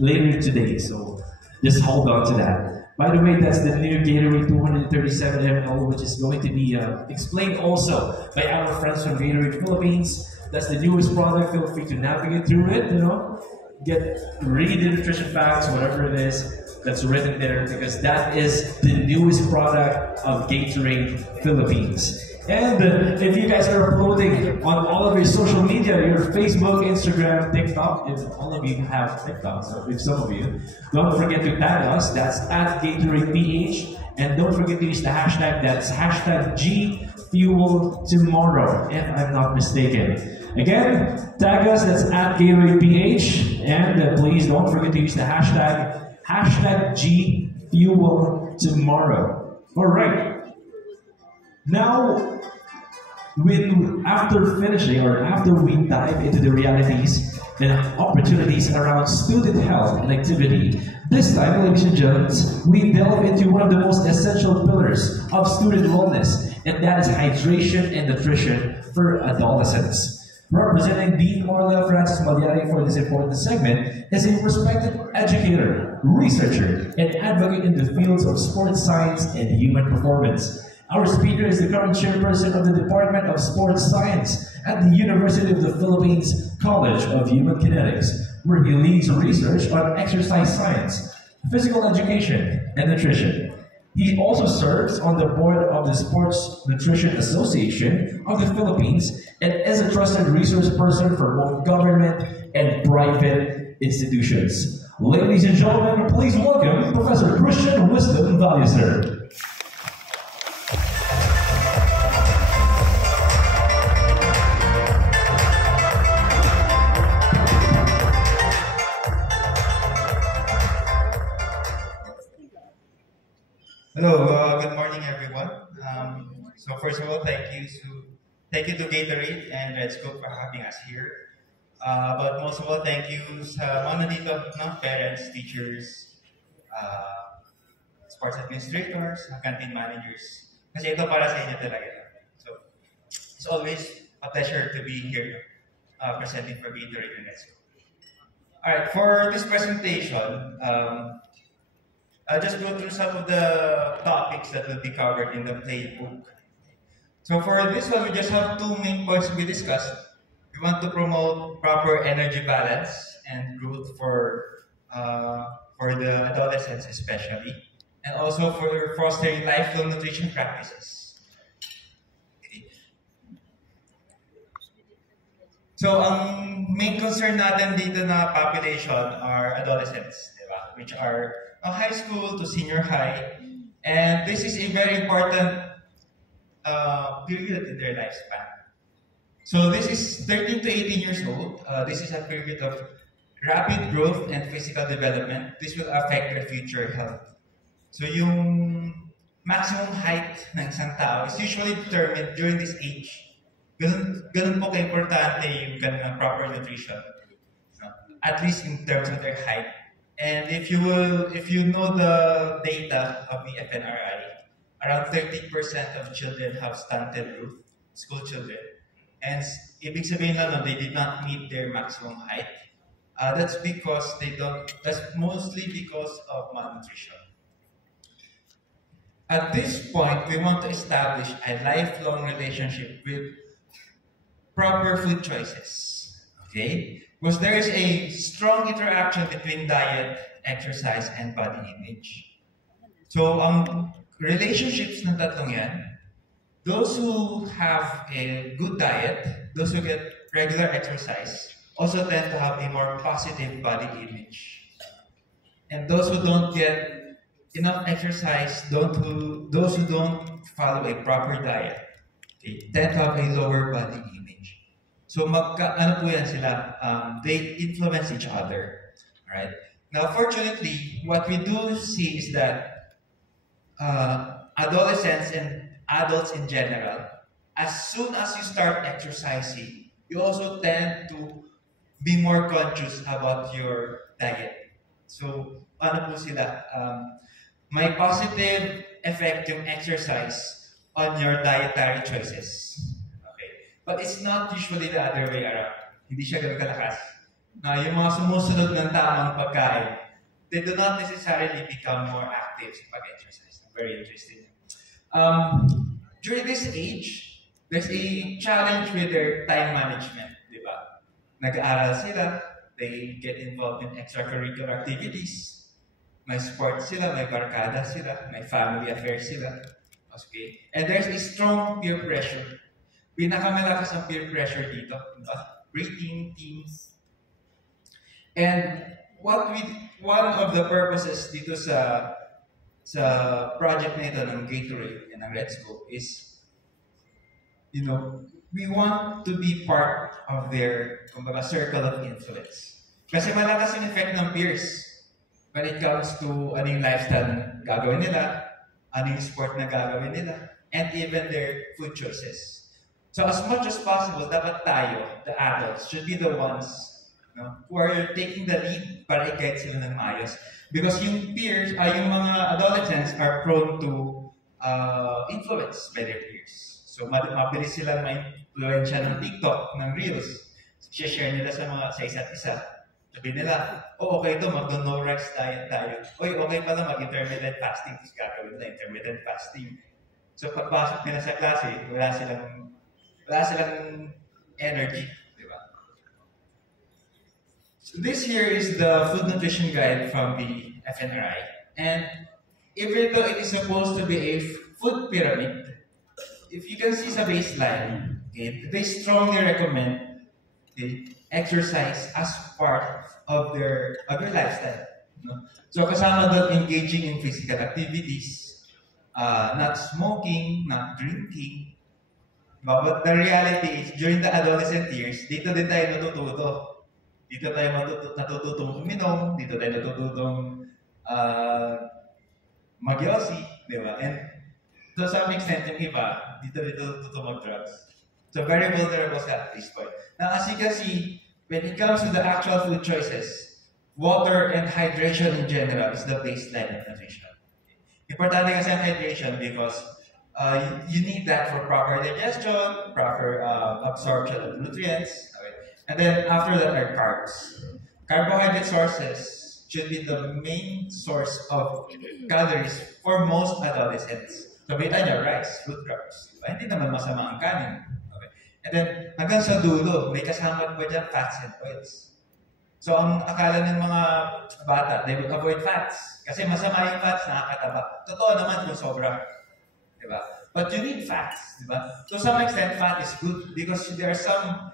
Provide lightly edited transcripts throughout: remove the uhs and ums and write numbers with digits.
later today, so just hold on to that. By the way, that's the new Gatorade 237 ml, which is going to be explained also by our friends from Gatorade Philippines. That's the newest product. Feel free to navigate through it, read the nutrition facts, whatever it is that's written there, because that is the newest product of Gatorade Philippines. And if you guys are uploading on all of your social media, your Facebook, Instagram, TikTok, if all of you have TikTok, so if some of you, don't forget to tag us. That's at GatoradePH. And don't forget to use the hashtag, that's hashtag GFuelTomorrow, if I'm not mistaken. Again, tag us, that's at GatoradePH. And please don't forget to use the hashtag GFuelTomorrow. All right. Now, after finishing or after we dive into the realities and opportunities around student health and activity, this time, ladies and gentlemen, we delve into one of the most essential pillars of student wellness, and that is hydration and nutrition for adolescents. Representing Dean Orla Francis Maliari for this important segment is a respected educator, researcher, and advocate in the fields of sports science and human performance. Our speaker is the current chairperson of the Department of Sports Science at the University of the Philippines College of Human Kinetics, where he leads research on exercise science, physical education, and nutrition. He also serves on the board of the Sports Nutrition Association of the Philippines and is a trusted resource person for both government and private institutions. Ladies and gentlemen, please welcome Professor Christian Wisdom Valiaser. Hello, good morning everyone. So first of all, thank you to Gatorade and Red Scope for having us here. But most of all, thank you sa mga nandito, no? Parents, teachers, sports administrators, canteen managers. Kasi ito para sa inyo talaga. So it's always a pleasure to be here presenting for Gatorade and Red Scope. Alright, for this presentation, I'll just go through some of the topics that will be covered in the playbook. So for this one, we just have two main points to be discussed. We want to promote proper energy balance and growth for the adolescents especially, and also for fostering lifelong nutrition practices. So ang main concern natin dito na population are adolescents, diba? Which are high school to senior high, and this is a very important period in their lifespan. So this is 13 to 18 years old. This is a period of rapid growth and physical development. This will affect their future health. So yung maximum height ng isang tao is usually determined during this age. Ganun po ka-importante yung kanilang proper nutrition. At least in terms of their height. And if you know the data of the FNRI, around 30% of children have stunted growth, school children. And ibig sabihin na they did not meet their maximum height. That's mostly because of malnutrition. At this point, we want to establish a lifelong relationship with proper food choices. Okay? Because there is a strong interaction between diet, exercise, and body image. So, ang relationships ng tatlong yan, those who have a good diet, those who get regular exercise, also tend to have a more positive body image. And those who don't get enough exercise, those who don't follow a proper diet, okay, tend to have a lower body image. So they influence each other, right? Now, fortunately, what we do see is that adolescents and adults in general, as soon as you start exercising, you also tend to be more conscious about your diet. So, ano po sila? May positive effect yung exercise on your dietary choices. But it's not usually the other way around. Hindi siya ganun kalakas. na yung mga sumusunod ng tamang pagkain, they do not necessarily become more active sa pag-exercise. Very interesting. During this age, there's a challenge with their time management, di ba? Nag-aaral sila, they get involved in extracurricular activities, may sports sila, may barkada sila, may family affairs sila. Okay? And there's a strong peer pressure. Pinakamalakas ang peer pressure dito. Rating, teams. And one of the purposes dito sa project na ito ng Gatorade and ng Red School is, we want to be part of their, kumbaga, circle of influence. Kasi malakas yung effect ng peers when it comes to anong lifestyle na gagawin nila, anong sport na gagawin nila, and even their food choices. So as much as possible, dapat tayo, the adults, should be the ones who are taking the lead para i-guide sila ng maayos. Because yung peers, yung mga adolescents are prone to influence by their peers. So mabilis silang ma-influensya ng TikTok, ng Reels. Share nila sa isa't isa. Sabi nila, okay ito, mag-no rice diet tayo. Okay pala mag-intermittent fasting. Tapos gagawin nila intermittent fasting. So pagpasok nila sa klase, wala silang energy. Diba? So this here is the food nutrition guide from the FNRI. And even though it is supposed to be a food pyramid, if you can see sa baseline, they strongly recommend exercise as part of your lifestyle. So kasama doon engaging in physical activities, not smoking, not drinking. But the reality is, during the adolescent years, dito din tayo natututo. Dito tayo natututong uminom, dito tayo natututong magyosi, di ba? And to some extent, yung iba, dito natututong mag-drugs. So very vulnerable at this point. Now, as you can see, when it comes to the actual food choices, water and hydration in general is the baseline of nutrition. Importante kasi ang hydration because you need that for proper digestion, proper absorption of nutrients. Okay. And then after that are carbs. Carbohydrate sources should be the main source of calories for most adolescents. So, kita nyo, rice, food crops. Diba? Hindi naman masama ang kanin. And then, hanggang sa dulo, may kasama pa dyan fats and oils. So, ang akala ng mga bata, they would avoid fats. Kasi masama yung fats, nakakataba. Totoo naman kung sobra. Diba? But you need fats. Diba? To some extent, fat is good because there are some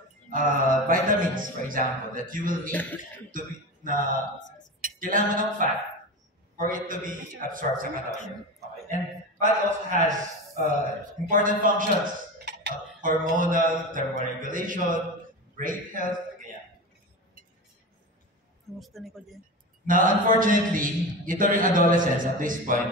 vitamins, for example, that you will need to be, kailangan ng fat for it to be absorbed sa katawan. Okay? And fat also has important functions. Hormonal, thermoregulation, brain health, ganyan. Now, unfortunately, ito rin adolescents at this point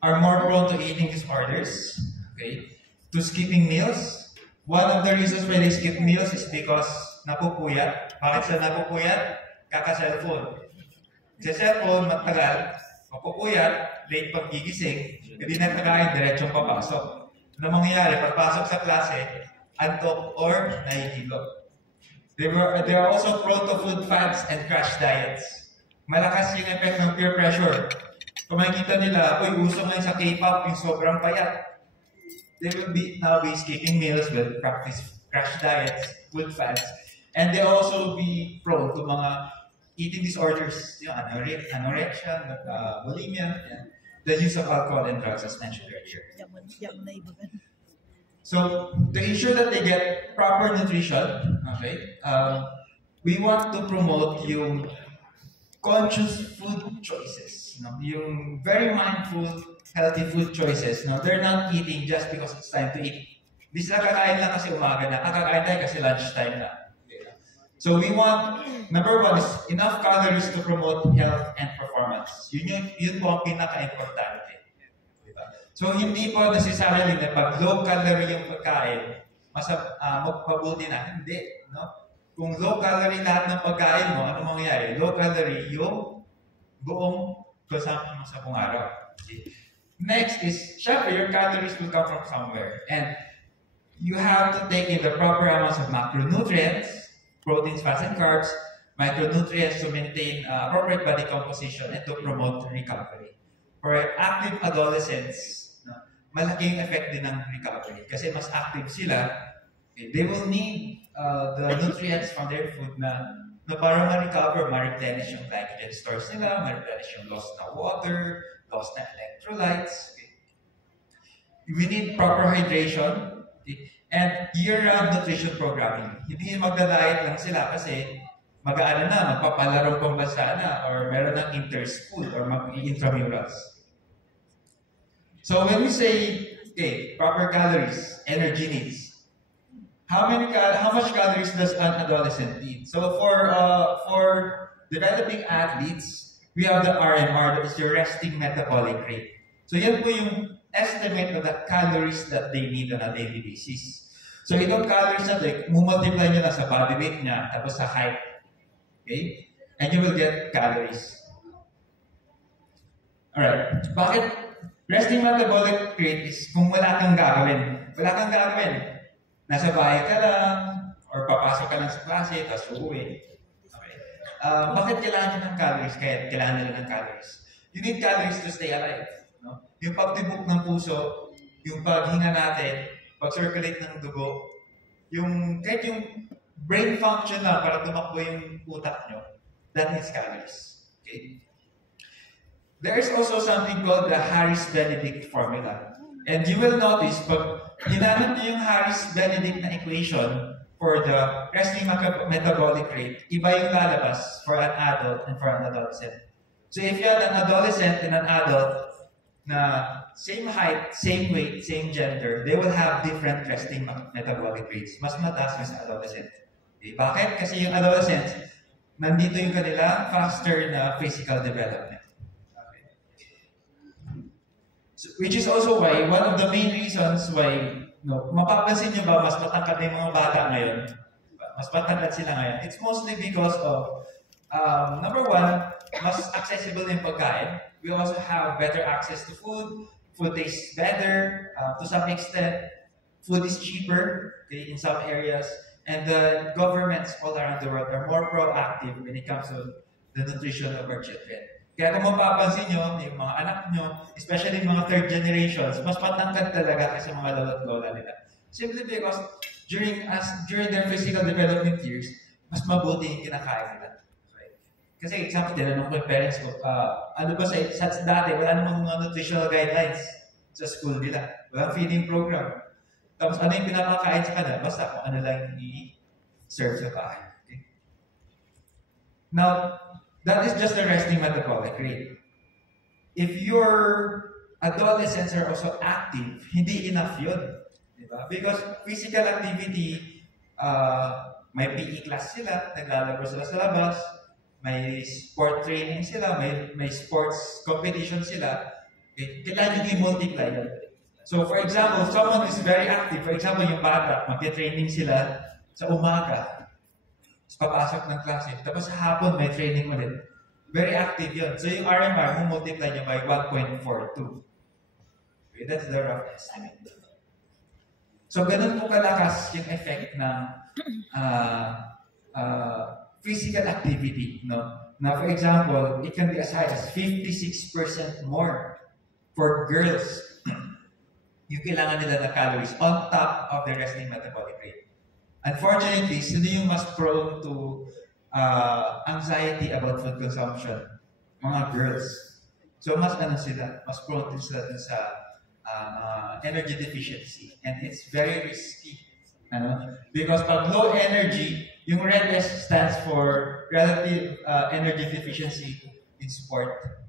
are more prone to eating disorders, okay, to skipping meals. One of the reasons why they skip meals is because napupuyat. Bakit sila napupuyat? Kaka-cellphone. Sa cellphone, matagal, mapupuyat, late paggigising, hindi na kakain, diretsong papasok. Ano mangyayari? Pagpasok sa klase, antok or nahihilo. They are also prone to food fads and crash diets. Malakas yung effect ng peer pressure. Kung makikita nila, uso ngayon sa K-pop yung sobrang payat. They will now be skipping meals, will practice crash diets, food fads, and they also be prone to mga eating disorders, yung anorexia, bulimia, and the use of alcohol and drugs as mentioned earlier. So, to ensure that they get proper nutrition, okay, we want to promote yung conscious food choices. Yung very mindful, healthy food choices. They're not eating just because it's time to eat. Hindi sila kakain lang kasi umaga na. Kakain tayo kasi lunchtime na. So we want, number one is enough calories to promote health and performance. Yun po ang pinaka-importante. So, hindi po necessarily na pag low calorie yung pagkain, magpabuti na. Hindi. No? Kung low calorie lahat ng pagkain mo, ano mangyayari? Low calorie yung buong consumption mo sa buong araw. Okay. Next is, syempre, your calories will come from somewhere. And you have to take in the proper amounts of macronutrients, proteins, fats, and carbs. micronutrients to maintain appropriate body composition and to promote recovery. For active adolescents, no, malaking effect din ng recovery kasi mas active sila. Okay, they will need the nutrients from their food na para ma-recover, ma-replenish yung glycogen stores nila, ma-replenish yung lost na water, lost na electrolytes. Okay. We need proper hydration, okay, and year-round nutrition programming. Hindi magda-diet lang sila kasi mag-aano na, magpapalarong pambasa na, or meron ng inter-school, or mag-intramurals. So when we say, okay, proper calories, energy needs, how much calories does an adolescent need? So for developing athletes, we have the RMR, that is your resting metabolic rate. So yan po yung estimate of the calories that they need on a daily basis. So itong calories na ito, multiply nyo na sa body weight niya, tapos sa height. Okay? And you will get calories. Alright. Bakit resting metabolic rate is kung wala kang gagawin? Wala kang gagawin. Nasa bahay ka lang, or papasok ka lang sa klase, tapos uuwi. Okay. Bakit kailangan nyo ng calories? Kaya kailangan nila ng calories. You need calories to stay alive. No? Yung pagtibok ng puso, yung paghinga natin, pag-circulate ng dugo, kahit yung brain function lang para tumakbo yung utak nyo, that needs calories. Okay? There is also something called the Harris-Benedict formula. And you will notice, pag hinanap niyo yung Harris-Benedict na equation for the resting metabolic rate, iba yung lalabas for an adult and for an adolescent. So if you have an adolescent and an adult na same height, same weight, same gender, they will have different resting metabolic rates. Mas mataas yung sa adolescent. Okay? Bakit? Kasi yung adolescent, nandito yung kanila faster na physical development. So, which is also why, one of the main reasons why, mapapansin nyo ba, mas matangkad na yung mga bata ngayon? Mas matangkad sila ngayon. It's mostly because of, number one, mas accessible yung pagkain. We also have better access to food. Food tastes better. To some extent, food is cheaper, okay, in some areas. And the governments all around the world are more proactive when it comes to the nutrition of our children. Kaya kung mapapansin nyo, yung mga anak nyo, especially yung mga third generations, mas patangkad talaga kasi mga lolo't lola nila. Simply because during their physical development years, mas mabuti yung kinakain nila. Okay. Kasi example, tinanong ko yung parents ko, ano ba sa dati, wala namang mga nutritional guidelines sa school nila. Walang feeding program. Tapos ano yung pinapakain sa kanila, basta kung ano lang i-serve sa bahay. Okay. Now, that is just the resting metabolic rate. If your adolescents are also active, hindi enough yun. Diba? Because physical activity, may PE class sila, naglalaro sila sa labas, may sport training sila, may sports competition sila, okay, kailangan yung i-multiply yun. So for example, someone is very active, for example yung bata, mag-training sila sa umaga, papasok ng klase. Tapos sa hapon, may training ulit. Very active yun. So yung RMR, multiply niya by 1.42. Okay, that's the rough estimate. So ganun po kalakas yung effect ng physical activity. No? Now, for example, it can be as high as 56% more for girls. Yung kailangan nila na calories on top of the resting metabolic rate. Unfortunately, sino yung mas prone to anxiety about food consumption? Mga girls. So mas prone sila dun sa energy deficiency. And it's very risky. Because pag low energy, yung red S stands for relative energy deficiency in sport.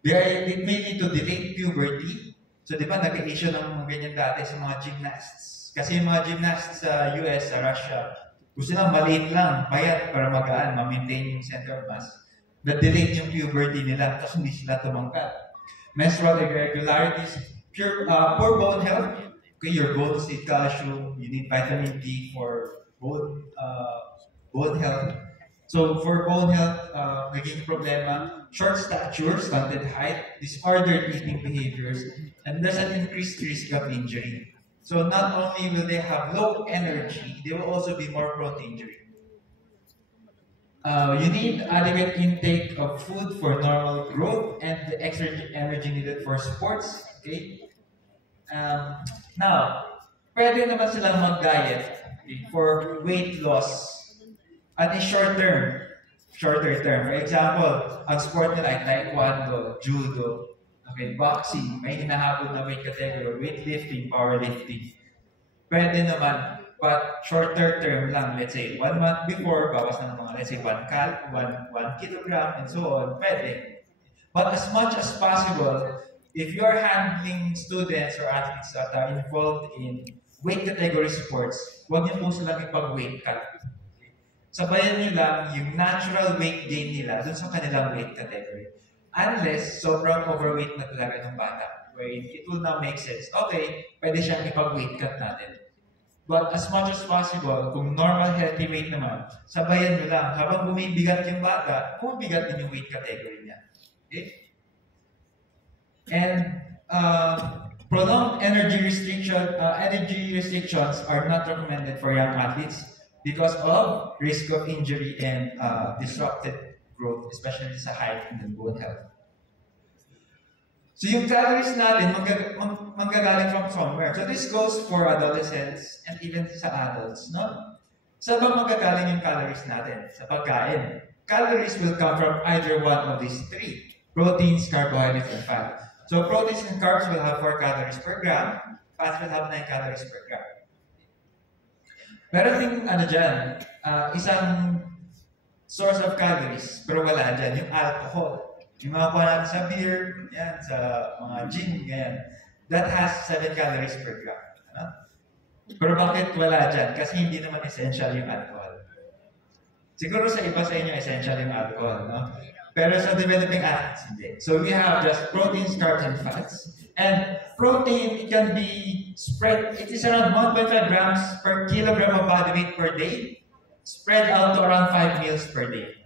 It may lead to delayed puberty. So di ba nagka-issue ng ganyan dati sa mga gymnasts. Kasi yung mga gymnasts sa US, sa Russia, gusto lang maliit lang, payat para magaan, ma-maintain yung center of mass. Na-delete yung puberty nila, tapos hindi sila tumangkad. Menstrual irregularities, poor bone health. Okay, your bones need calcium, you need vitamin D for bone health. So for bone health, naging problema, short stature, stunted height, disordered eating behaviors, and there's an increased risk of injury. So not only will they have low energy, they will also be more prone to injury. You need adequate intake of food for normal growth and the extra energy needed for sports. Okay? Now, pwede naman silang mag-diet for weight loss at a shorter term. For example, ang sport nila ay taekwondo, judo, okay, boxing, may hinahabol na weight category, weightlifting, powerlifting. Pwede naman, but shorter term lang, let's say 1 month before, bawas na ng mga, let's say 1 kilogram, and so on, pwede. But as much as possible, if you are handling students or athletes that are involved in weight category sports, huwag niyo po silang ipag-weight cut. Sabayan niyo lang yung natural weight gain nila dun sa kanilang weight category. Unless sobrang overweight na talaga ng bata, wherein it will not make sense. Okay, pwede siyang ipag-weight cut natin. But as much as possible, kung normal healthy weight naman, sabayan niyo lang. Habang bumibigat yung bata, bumibigat din yung weight category niya. Okay? And prolonged energy restrictions are not recommended for young athletes because of risk of injury and disrupted growth, especially sa height and bone health. So yung calories natin, manggagaling from somewhere. So this goes for adolescents and even sa adults, no? Saan ba manggagaling yung calories natin? Sa pagkain. Calories will come from either one of these three: proteins, carbohydrates, and fat. So proteins and carbs will have 4 calories per gram, fats will have 9 calories per gram. Meron ding isang source of calories, pero wala dyan, yung alcohol. Yung mga kuha natin sa beer, yan, sa mga gin, ganyan. That has 7 calories per gram. Pero bakit wala dyan? Kasi hindi naman essential yung alcohol. Siguro sa iba sa inyo essential yung alcohol, no? Pero sa developing athletes, hindi. So we have just proteins, carbs, and fats. And protein, it can be spread, it is around 1.5 grams per kilogram of body weight per day, spread out to around 5 meals per day.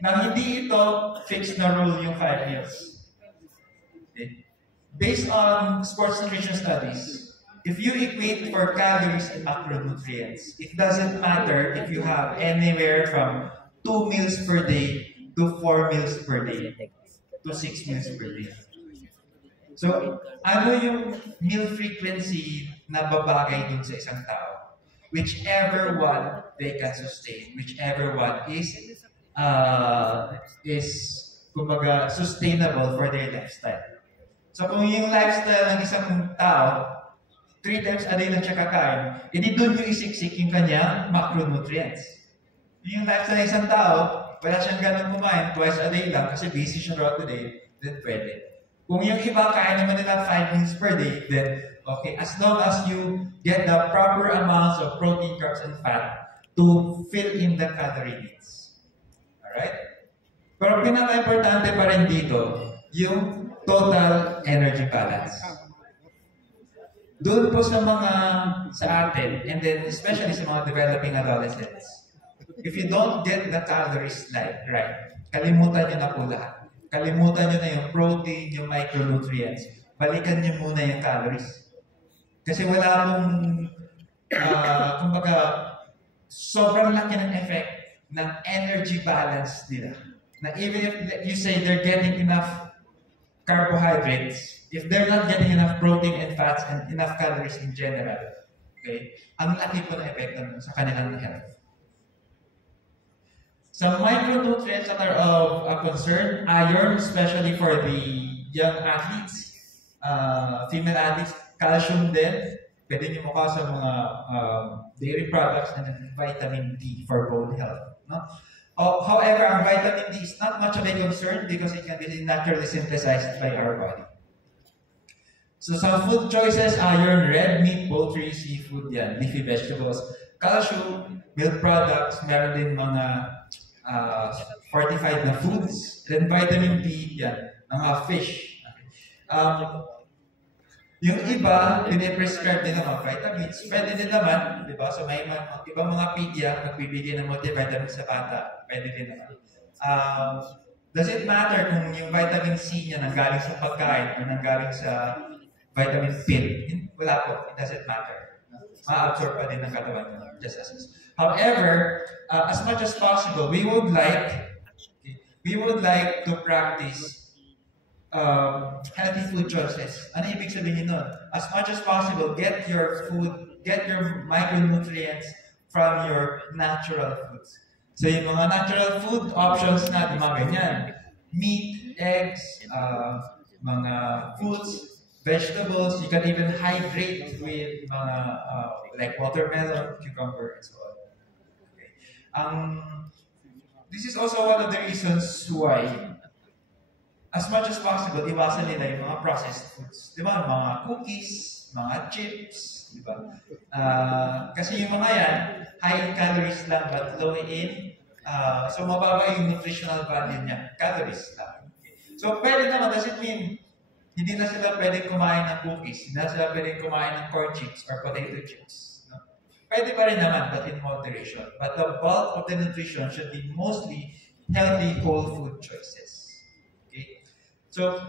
Now, hindi ito fixed na rule yung 5 meals. Okay. Based on sports nutrition studies, if you equate for calories and macronutrients, it doesn't matter if you have anywhere from 2 meals per day to 4 meals per day to 6 meals per day. So, ano yung meal frequency na babagay dun sa isang tao? Whichever one they can sustain, whichever one is kumbaga sustainable for their lifestyle. So, kung yung lifestyle ng isang tao 3 times a day lang siya kakain, edi doon yung isiksik yung kanyang macronutrients. Yung lifestyle ng isang tao, wala siyang ganun kumain, twice a day lang kasi busy siya throughout the day, then pwede. Kung yung iba kain naman nila 5 meals per day, then okay, as long as you get the proper amounts of protein, carbs, and fat to fill in the calorie needs. Alright? Pero pinaka-importante pa rin dito, yung total energy balance. Doon po sa atin, and then especially sa mga developing adolescents, if you don't get the calories right, kalimutan nyo na po lahat. Kalimutan nyo na yung protein, yung micronutrients. Balikan nyo muna yung calories. Kasi wala mong, kumbaga, sobrang laki ng effect ng energy balance nila. Na even if you say they're getting enough carbohydrates, if they're not getting enough protein and fats and enough calories in general, okay, ang laki po ng effect sa kanilang health. Some micronutrients that are of concern: iron, especially for the young athletes, female athletes, calcium din, pwede nyo mukha sa mga dairy products, and then vitamin D for bone health. No? However, ang vitamin D is not much of a concern because it can be naturally synthesized by our body. So some food choices: iron, red meat, poultry, seafood, yan, leafy vegetables, calcium, milk products, meron din mga fortified na foods, then vitamin D, yan, mga fish. Yung iba, piniprescribe din ng mga vitamins, pwede din naman, di ba? So may ibang mga pedia, nagbibigay ng multivitamin sa bata, pwede din naman. Does it matter kung yung vitamin C niya nanggaling sa pagkain o nanggaling sa vitamin pill? Wala po, it doesn't matter. ma-absorb pa din ng katawan mo, just as is. However, as much as possible, we would like to practice healthy food choices. Ano ibig sabihin nun? As much as possible, get your micronutrients from your natural foods. So yung mga natural food options natin, mga ganyan, meat, eggs, mga fruits, vegetables, you can even hydrate with mga like watermelon, cucumber, and so on. Okay. This is also one of the reasons why, as much as possible, iwasan nila yung mga processed foods. Di ba? Mga cookies, mga chips, di ba? Kasi yung mga yan, high in calories lang but low in, so mababa yung nutritional value niya. Calories lang. So pwede naman, does it mean hindi na sila pwedeng kumain ng cookies, hindi na sila pwedeng kumain ng corn chips or potato chips. No? Pwede pa rin naman, but in moderation. But the bulk of the nutrition should be mostly healthy, whole food choices. Okay? So,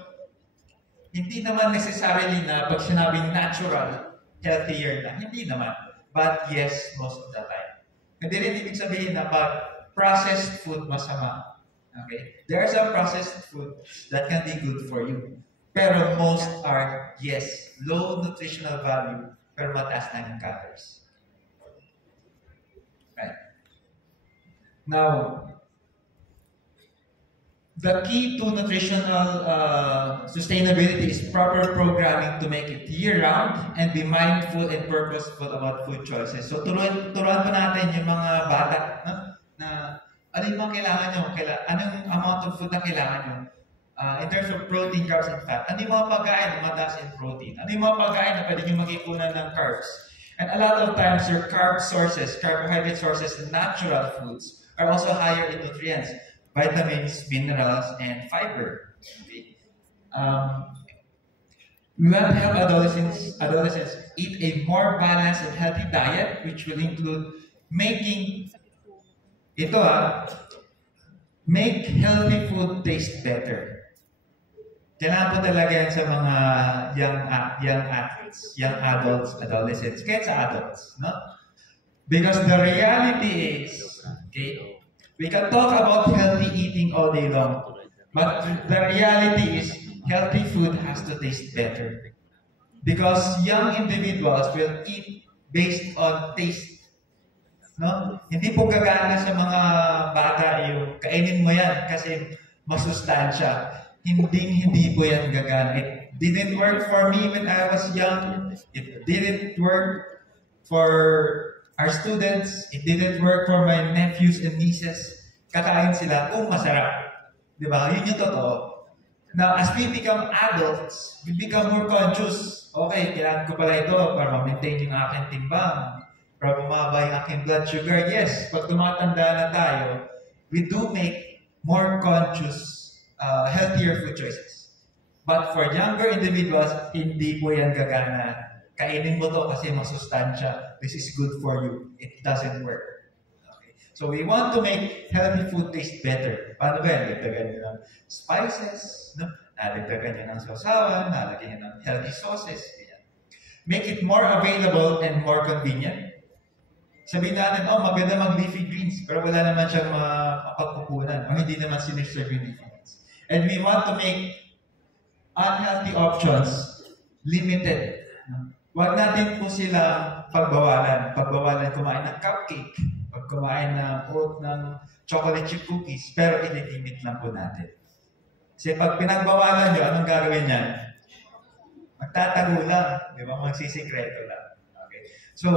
hindi naman necessarily na pag sinabing natural, healthier na. Hindi naman. But yes, most of the time. Hindi rin ibig sabihin na pag processed food masama. Okay? There are some processed foods that can be good for you. Pero most are, yes, low nutritional value, pero mataas na yung calories. Right. Now, the key to nutritional sustainability is proper programming to make it year-round and be mindful and purposeful about food choices. So, turuan po natin yung mga bata na ano yung mga kailangan nyo, anong amount of food na kailangan nyo. In terms of protein, carbs, and fat, ano yung mga pagkain na mataas in protein? Ano yung mga pagkain na pwede nyo mag-ikunan ng carbs? And a lot of times, your carbohydrate sources, natural foods, are also higher in nutrients, vitamins, minerals, and fiber. Okay. We want to help adolescents eat a more balanced and healthy diet, which will include make healthy food taste better. Kailangan po talaga yan sa mga young athletes, young adults, adolescents, kahit sa adults, no? Because the reality is, okay, we can talk about healthy eating all day long, but the reality is healthy food has to taste better. Because young individuals will eat based on taste. No? Hindi po gagana sa mga bata yung kainin mo yan kasi masustansya. Hindi po yan gagana. It didn't work for me when I was young. It didn't work for our students. It didn't work for my nephews and nieces. Kakain sila kung masarap. Di ba? Yun yung totoo. Now, as we become adults, we become more conscious. Okay, kailangan ko pala ito para ma-maintain yung aking timbang. Para bumaba yung aking blood sugar. Yes, pag tumatanda na tayo, we do make more conscious, healthier food choices. But for younger individuals, hindi po yan gagana. Kainin mo to kasi masustansya. This is good for you. It doesn't work. Okay. So we want to make healthy food taste better. Paano ba yan? Dagdagan nyo ng spices, no? Dagdagan nyo ng sausawan, nalagyan nyo ng healthy sauces. Yan. Make it more available and more convenient. Sabihin natin, maganda mag-leafy greens, pero wala naman siyang mapagkukunan, o hindi naman siniserve yung leafy greens. And we want to make unhealthy options limited. Huwag natin po sila pagbawalan. Pagbawalan kumain ng cupcake, pag kumain ng oat ng chocolate chip cookies, pero ililimit lang po natin. Kasi pag pinagbawalan nyo, anong gagawin niyan? Magtatago lang, di ba? Magsisikreto lang. Okay. So,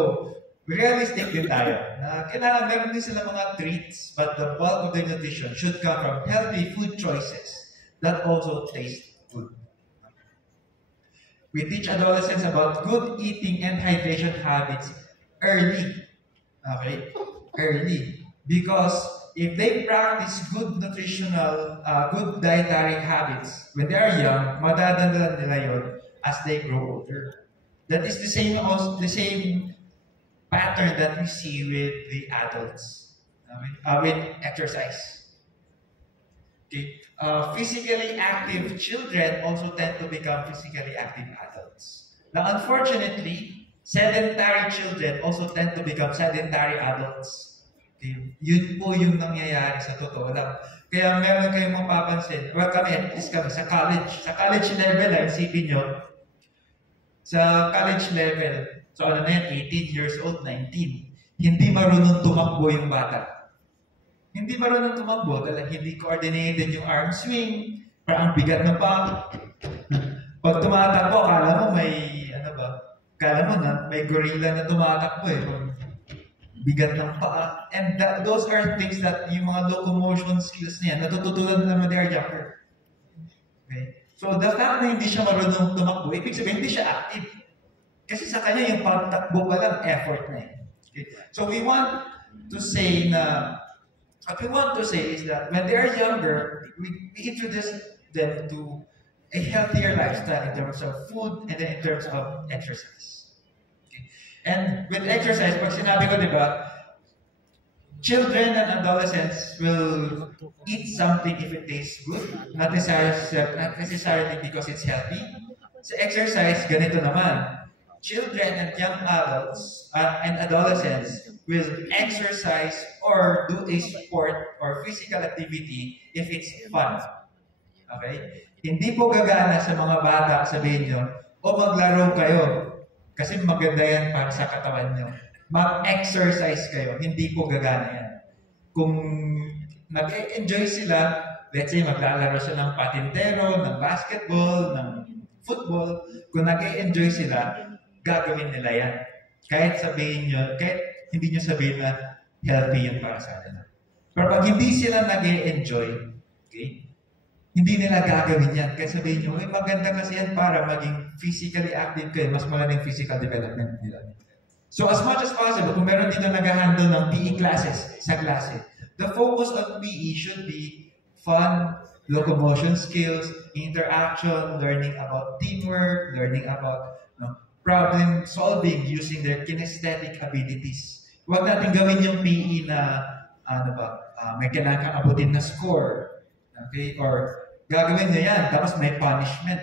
realistic din tayo na kailangan meron din sila mga treats, but the bulk of the nutrition should come from healthy food choices that also taste good. We teach adolescents about good eating and hydration habits early. Okay? Early. Because if they practice good nutritional, good dietary habits when they are young, madadala nila yun as they grow older. That is the same pattern that we see with the adults, with exercise. Okay. Physically active children also tend to become physically active adults. Now, unfortunately, sedentary children also tend to become sedentary adults. Okay? Yun po yung nangyayari sa totoo lang. Kaya meron kayong mapapansin, well kami, at least kami, sa college level, isipin nyo, sa college level, so ano na yan, 18 years old, 19, hindi marunong tumakbo yung bata. Hindi marunong tumakbo dahil hindi coordinated yung arm swing, parang bigat ng pump. Pag tumatakbo, akala mo may gorilla na tumatakbo eh. Bigat ng paa. And those are things that yung mga locomotion skills niya, natututunan nila when they are younger. Okay? So the fact na hindi siya marunong tumakbo, ibig sabihin hindi siya active. Kasi sa kanya yung pagtakbo pa lang, effort na eh. Okay? So what we want to say is that when they are younger, we introduce them to a healthier lifestyle in terms of food and then in terms of exercise. Okay? And with exercise, pag sinabi ko, di ba, children and adolescents will eat something if it tastes good, not necessarily because it's healthy. Sa exercise, ganito naman. Children and young adults and adolescents will exercise or do a sport or physical activity if it's fun. Okay? Hindi po gagana sa mga bata, sabihin nyo, maglaro kayo kasi maganda yan para sa katawan nyo. Mag-exercise kayo, hindi po gagana yan. Kung nag-enjoy sila, let's say maglalaro sila ng patintero, ng basketball, ng football, kung nag-enjoy sila, gagawin nila yan. Kahit hindi nyo sabihin na healthy yun para sa kanila. Pero pag hindi sila nag-enjoy, okay, hindi nila gagawin yan. Kaya sabihin nyo, maganda kasi yan para maging physically active kayo, mas magandang physical development nila. So as much as possible, kung meron dito nag-handle ng PE classes sa klase, the focus of PE should be fun, locomotion skills, interaction, learning about teamwork, learning about problem solving using their kinesthetic abilities. Huwag natin gawin yung PE na may kailangan abutin na score. Okay? Or gagawin nyo yan, tapos may punishment.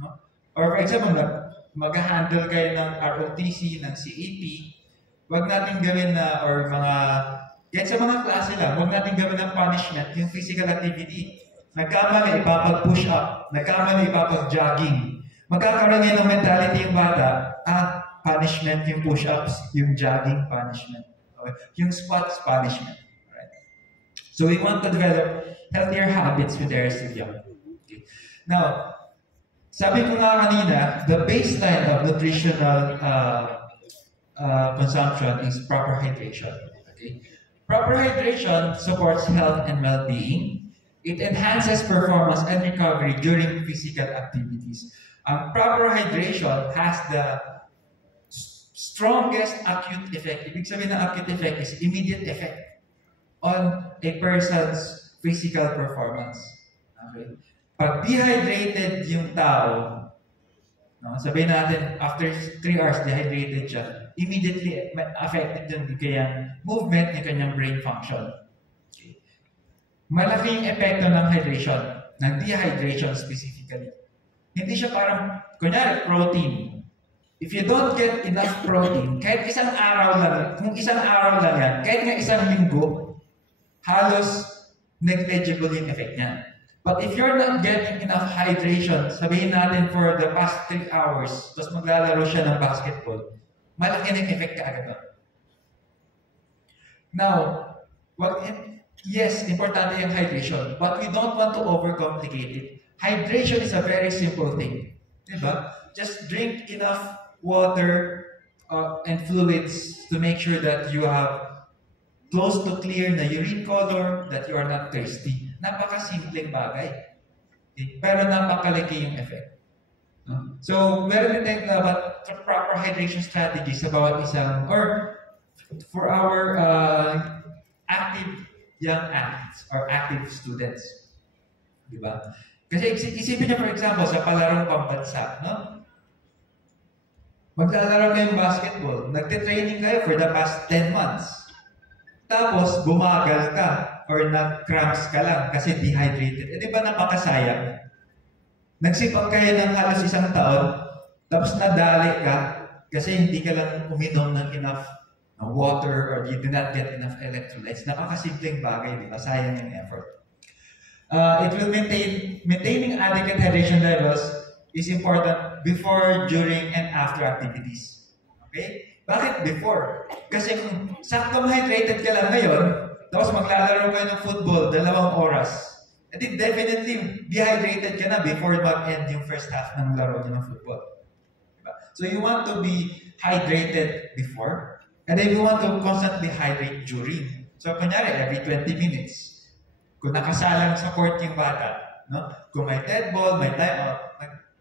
No? Or for example, mag-handle kayo ng ROTC, ng CAP, huwag natin gawin na, or kahit sa mga klase lang, huwag natin gawin ng punishment, yung physical activity. Nagkamali, ipapag-push up. Nagkamali, ipapag-jogging. Magkakaroon ngayon ng mentality yung bata, punishment yung push-ups, yung jogging, punishment. Okay? Yung squats, punishment. Right? So we want to develop healthier habits when they're still young. Okay. Now, sabi ko nga kanina, the baseline of nutritional consumption is proper hydration. Okay? Proper hydration supports health and well-being. It enhances performance and recovery during physical activities. Proper hydration has the strongest acute effect. Ibig sabihin ng acute effect is immediate effect on a person's physical performance. Okay? Pag dehydrated yung tao, sabihin natin, after 3 hours dehydrated siya, immediately affected yung kanyang movement, yung kanyang brain function. Okay. Malaking epekto ng hydration, ng dehydration specifically. Hindi siya parang, kunyari, protein. If you don't get enough protein, kahit isang araw lang, kung isang araw lang yan, kahit nga isang linggo, halos negligible yung effect niya. But if you're not getting enough hydration, sabihin natin for the past 3 hours, tapos maglalaro siya ng basketball, malaki na yung effect kaagad doon. Now, yes, importante yung hydration, but we don't want to overcomplicate it. Hydration is a very simple thing. Diba? Just drink enough water and fluids to make sure that you have close to clear na urine color, that you are not thirsty. Napaka-simpleng bagay. Okay? Pero napakalaki yung effect. So, meron din tayong about proper hydration strategies sa bawat isang, or for our active young athletes or active students. Diba? Kasi isipin niyo, for example, sa palarong pambansa, no? Maglalaro kayong basketball, nagtitraining kayo for the past 10 months. Tapos, bumagal ka or nag-cramps ka lang kasi dehydrated. Di ba napakasayang? Nagsipag kayo ng halos 1 taon, tapos nadali ka Kasi hindi ka lang uminom ng enough water or you do not get enough electrolytes. Napakasimpleng bagay, di ba? Sayang yung effort. It will maintaining adequate hydration levels is important before, during, and after activities. Okay? Bakit before? Kasi kung saktong hydrated ka lang ngayon, tapos maglalaro kayo ng football, 2 oras, edi definitely dehydrated ka na before mag-end yung first half ng laro niyo ng football. Diba? So you want to be hydrated before, and then you want to constantly hydrate during. So kunyari, every 20 minutes, kung nakasalang sa court yung bata, no? Kung may dead ball, may timeout,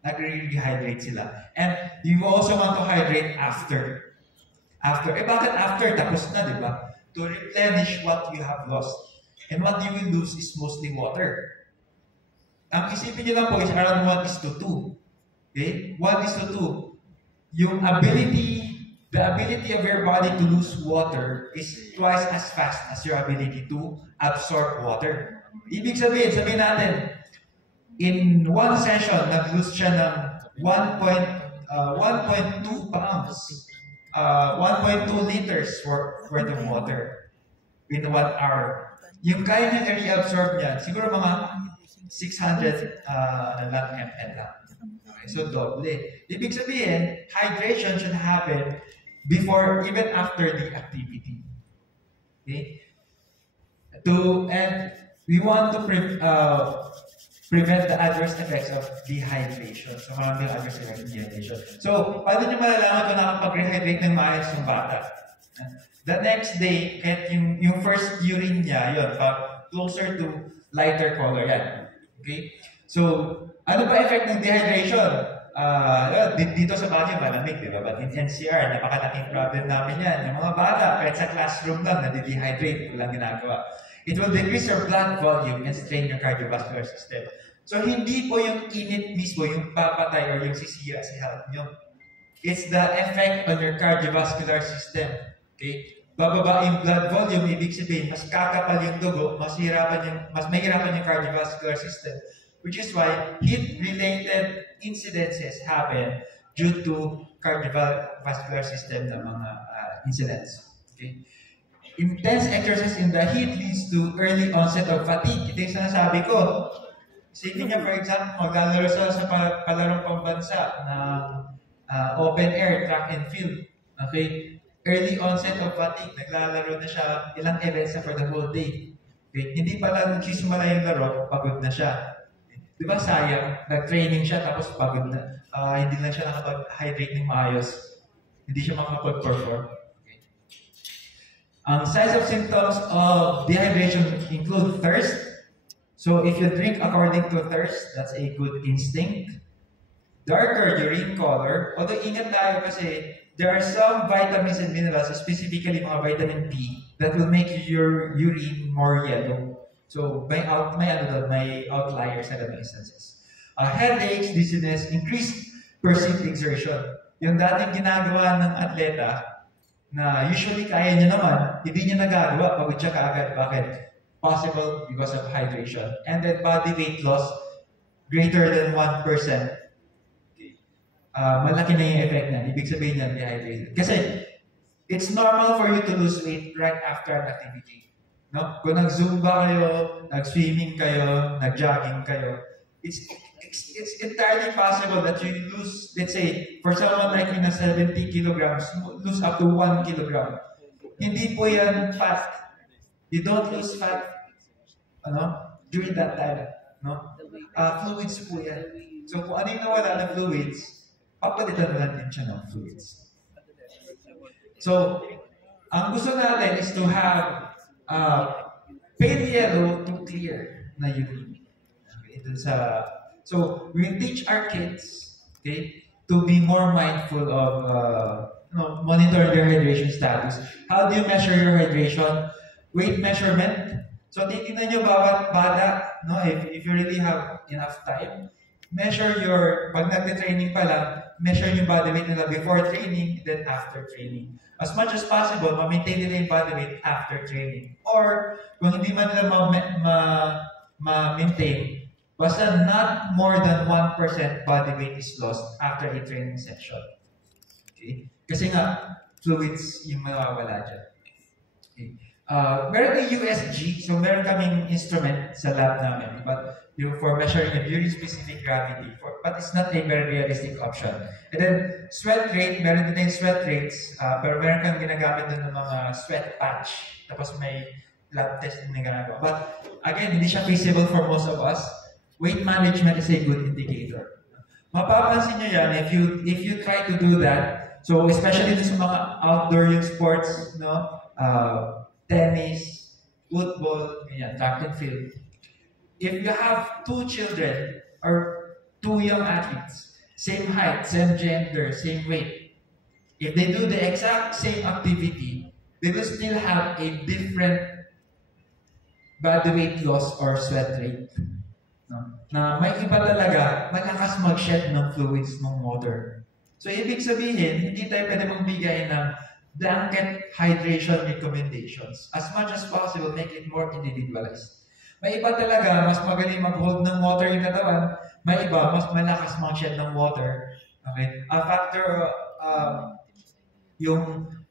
nag-rehydrate sila. And you also want to hydrate after. Bakit after? Tapos na, di ba? To replenish what you have lost. And what you will lose is mostly water. Ang isipin nyo lang po is around 1:2. Okay? 1:2. Yung the ability of your body to lose water is twice as fast as your ability to absorb water. Ibig sabihin natin, in one session, nag-lose siya ng 1.2 pounds, 1.2 liters worth of water in 1 hour. Yung kaya niya i-reabsorb niya, siguro mga 600 ml lang. Okay, so doble. Ibig sabihin, hydration should happen before, even after the activity. Okay? And we want to prevent the adverse effects of dehydration. So, maraming adverse effects of dehydration. So, paano nyo malalaman kung nakapag-rehydrate ng maayos yung bata? The next day, kahit yung first urine niya, yun, closer to lighter color yan. Okay? So, ano ba effect ng dehydration? Dito sa Baguio, malamig, di ba? But in NCR, napakalaking problem namin yan. Yung mga bata, kahit sa classroom lang, nade-dehydrate, walang ginagawa. It will decrease your blood volume and strain your cardiovascular system. So, hindi po yung init mismo, yung papatay or yung sisira sa health nyo. It's the effect on your cardiovascular system. Okay? Bababa yung blood volume, ibig sabihin, mas kakapal yung dugo, mas mahirapan yung cardiovascular system. Which is why heat-related incidences happen due to cardiovascular system ng mga incidents. Okay? Intense exercise in the heat leads to early onset of fatigue. Ito yung sinasabi ko. Sige niya, for example, maglalaro sa palarong pambansa ng open air, track and field. Okay? Early onset of fatigue. Naglalaro na siya, ilang events na for the whole day. Okay? Hindi pala nagsisimula yung laro, pagod na siya. Di ba sayang? Nag-training siya tapos pagod na. Hindi lang siya nakapag-hydrate ng maayos. Hindi siya makapag-perform. Okay. Ang signs of symptoms of dehydration include thirst. So if you drink according to thirst, that's a good instinct. Darker urine color. Although ingat tayo kasi there are some vitamins and minerals, specifically mga vitamin B, that will make your urine more yellow. So, may outliers sa ganung instances. Headaches, dizziness, increased perceived exertion. Yung dating ginagawa ng atleta, na usually kaya niya naman, hindi niya nagagawa, pagod siya kaagad. Bakit? Possible because of hydration. And then body weight loss, greater than 1%. Okay. Malaki na yung effect na. Ibig sabihin niya, dehydrated. Kasi, it's normal for you to lose weight right after an activity. No? Kung nag-zumba kayo, nag-swimming kayo, nag-jogging kayo, it's entirely possible that you lose, let's say, for someone like me na 70 kilograms, lose up to 1 kilogram. Hindi po yan fat. You don't lose fat during that time. No? Fluids po yan. So kung ano yung nawala ng fluids, papalitan na natin siya ng fluids. So, ang gusto natin is to have pale yellow to clear na urine. Okay, so we teach our kids, okay, to be more mindful of monitor their hydration status. How do you measure your hydration? Weight measurement. So titignan nyo bawat bata, no, if you really have enough time, pag nagte-training pa lang, measure yung body weight nila before training, then after training. As much as possible, ma-maintain nila yung body weight after training. Or, kung hindi man nila ma-maintain, basta not more than 1% body weight is lost after a training session. Okay. Okay? Kasi nga, fluids yung mawawala dyan. Okay. Meron yung USG, so meron kaming instrument sa lab namin, but for measuring the urine-specific gravity, but it's not a very realistic option. And then, sweat rate, meron din yung sweat rates, pero meron kang ginagamit dun ng mga sweat patch, tapos may lab test din na ginagawa. But again, hindi siya feasible for most of us. Weight management is a good indicator. Mapapansin nyo yan if you try to do that, so especially sa mga outdoor yung sports, no? Tennis, football, ganyan, track and field. If you have two children or two young athletes, same height, same gender, same weight, if they do the exact same activity, they will still have a different body weight loss or sweat rate. No? Na may iba talaga, malakas mag-shed ng fluids ng water. So, ibig sabihin, hindi tayo pwede magbigay ng blanket hydration recommendations. As much as possible, make it more individualized. May iba talaga, mas magaling mag-hold ng water yung katawan. May iba, mas malakas mag-shed ng water. Okay?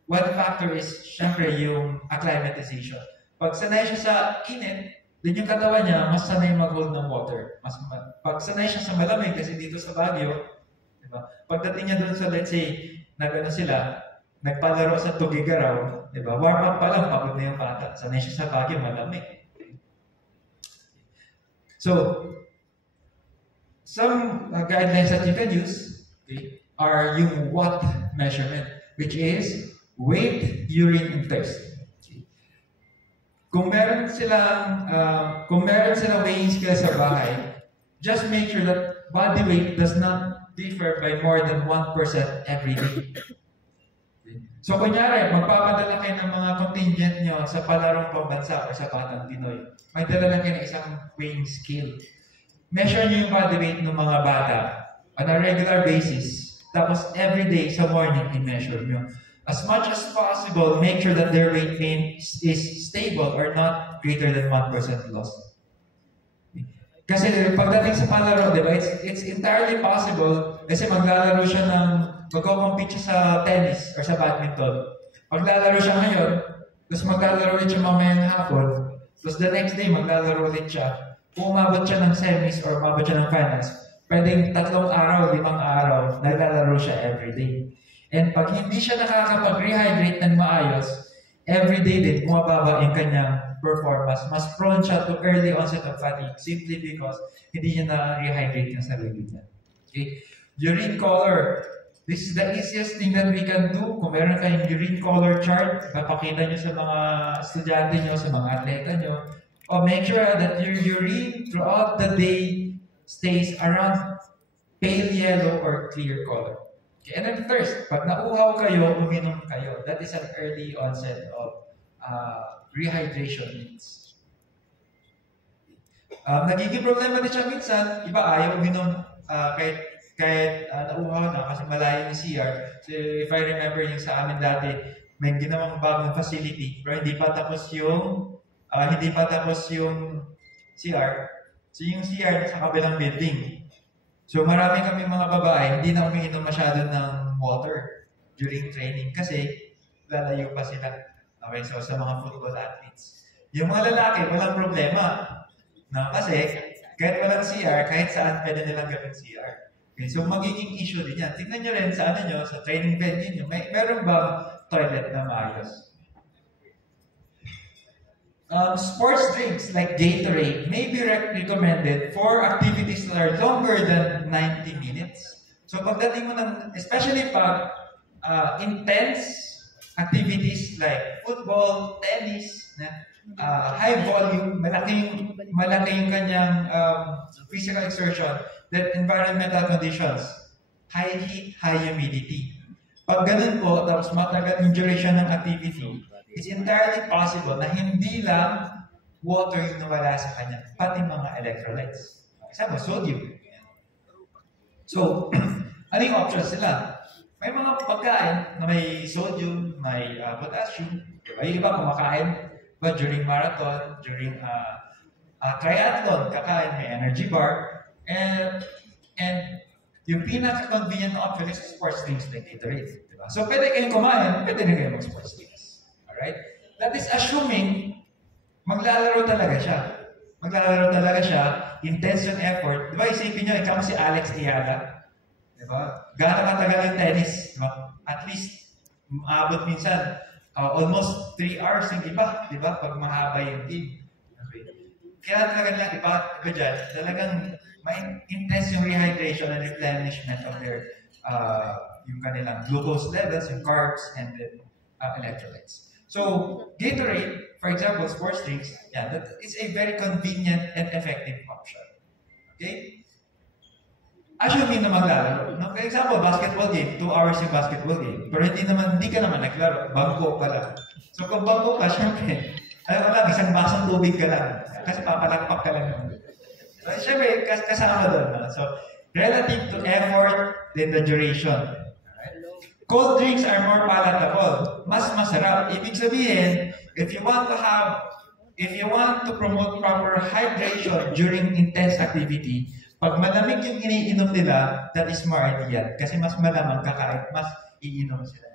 One factor is, syempre, yung acclimatization. Pag sanay siya sa init, din yung katawan niya, mas sanay mag-hold ng water. Pag sanay siya sa malamig, kasi dito sa Baguio, diba? Pagdating niya doon sa, let's say, nagpalaro sa Tugigaraw, di ba? Warm up pa lang, pagod na yung bata. Sanay siya sa Baguio, malamig. So, some guidelines that you can use, okay, are yung WAT measurement, which is weight, urine, and thirst. Okay. Kung meron silang weighing scale sa bahay, just make sure that body weight does not differ by more than 1% every day. So, kunyari, magpapadala kayo ng mga contingent nyo sa palarong pambansa o sa Batang Pinoy. May dala lang kayo ng isang weighing scale. Measure nyo yung body weight ng mga bata on a regular basis. Tapos, every day sa morning, i-measure nyo. As much as possible, make sure that their weight gain is stable or not greater than 1% loss. Kasi pagdating sa palaro, di ba, it's entirely possible kasi maglalaro siya magko-compete siya sa tennis or sa badminton. Maglalaro siya ngayon, tapos maglalaro ulit siya mamayang hapon, tapos the next day maglalaro ulit siya. Kung umabot siya ng semis or umabot siya ng finals, pwedeng 3 araw, 5 araw, naglalaro siya everyday. And pag hindi siya nakakapag-rehydrate ng maayos, everyday din, bumababa yung kanyang performance. Mas prone siya to early onset of fatigue simply because hindi niya na-rehydrate yung sarili niya. Okay? Urine color. This is the easiest thing that we can do. Kung meron kayong urine color chart, mapakita nyo sa mga estudyante nyo, sa mga atleta nyo, or make sure that your urine throughout the day stays around pale yellow or clear color. Okay, and then first, pag nauhaw kayo, uminom kayo. That is an early onset of rehydration needs. Nagiging problema din siya minsan, iba ayaw uminom kahit nauhaw na kasi malayo yung CR. So if I remember yung sa amin dati, may ginawang bagong facility pero hindi pa tapos yung CR. So yung CR sa kabilang building. So marami kami mga babae, hindi na umiinom masyado ng water during training kasi lalayo pa sila. Okay, so sa mga football athletes. Yung mga lalaki, walang problema. No? Kasi kahit walang CR, kahit saan pwede nilang gawin CR. Okay, so magiging issue din yan. Tignan nyo rin sa sa training venue nyo, meron bang toilet na maayos? Sports drinks like Gatorade may be recommended for activities that are longer than 90 minutes. So pagdating mo especially pag intense activities like football, tennis, high volume, malaki yung kanyang physical exertion, that environmental conditions, high heat, high humidity. Pag ganun po, tapos matagal yung duration ng activity, it's entirely possible na hindi lang water yung nawala sa kanya, pati mga electrolytes. Isa mo, sodium. So, ano yung options sila? May mga pagkain na may sodium, may potassium. May iba kumakain ba during marathon, during triathlon, kakain, may energy bar. And yung pinaka-convenient option is sports drinks like Gatorade. Diba? So, pwede kayong kumain, pwede rin kayong mag-sports drinks. Alright? That is assuming maglalaro talaga siya. Maglalaro talaga siya, intense yung effort. Diba, isipin nyo, ikaw si Alex Ayala. Diba? Gano'ng katagal yung tennis? Diba? At least, maabot minsan, almost 3 hours yung iba. Diba? Pag mahaba yung game. Okay. Kaya talaga lang, iba dyan, talagang intense yung rehydration and replenishment of their, yung kanilang glucose levels, yung carbs, and then electrolytes. So, Gatorade, for example, sports drinks, yeah, that is a very convenient and effective option. Okay? Assuming na maglalaro. No? For example, basketball game, 2 hours yung basketball game. Pero hindi ka naman naglaro. Bangko ka lang. So kung bangko ka, syempre, alam mo lang, isang basang tubig ka lang. Kasi papalakpak ka lang naman. So, syempre, kasama doon. No? So, relative to effort, then the duration. Cold drinks are more palatable. Mas masarap. Ibig sabihin, if you want to promote proper hydration during intense activity, pag malamig yung iniinom nila, that is more ideal. Kasi mas malamang kakain, mas iinom sila.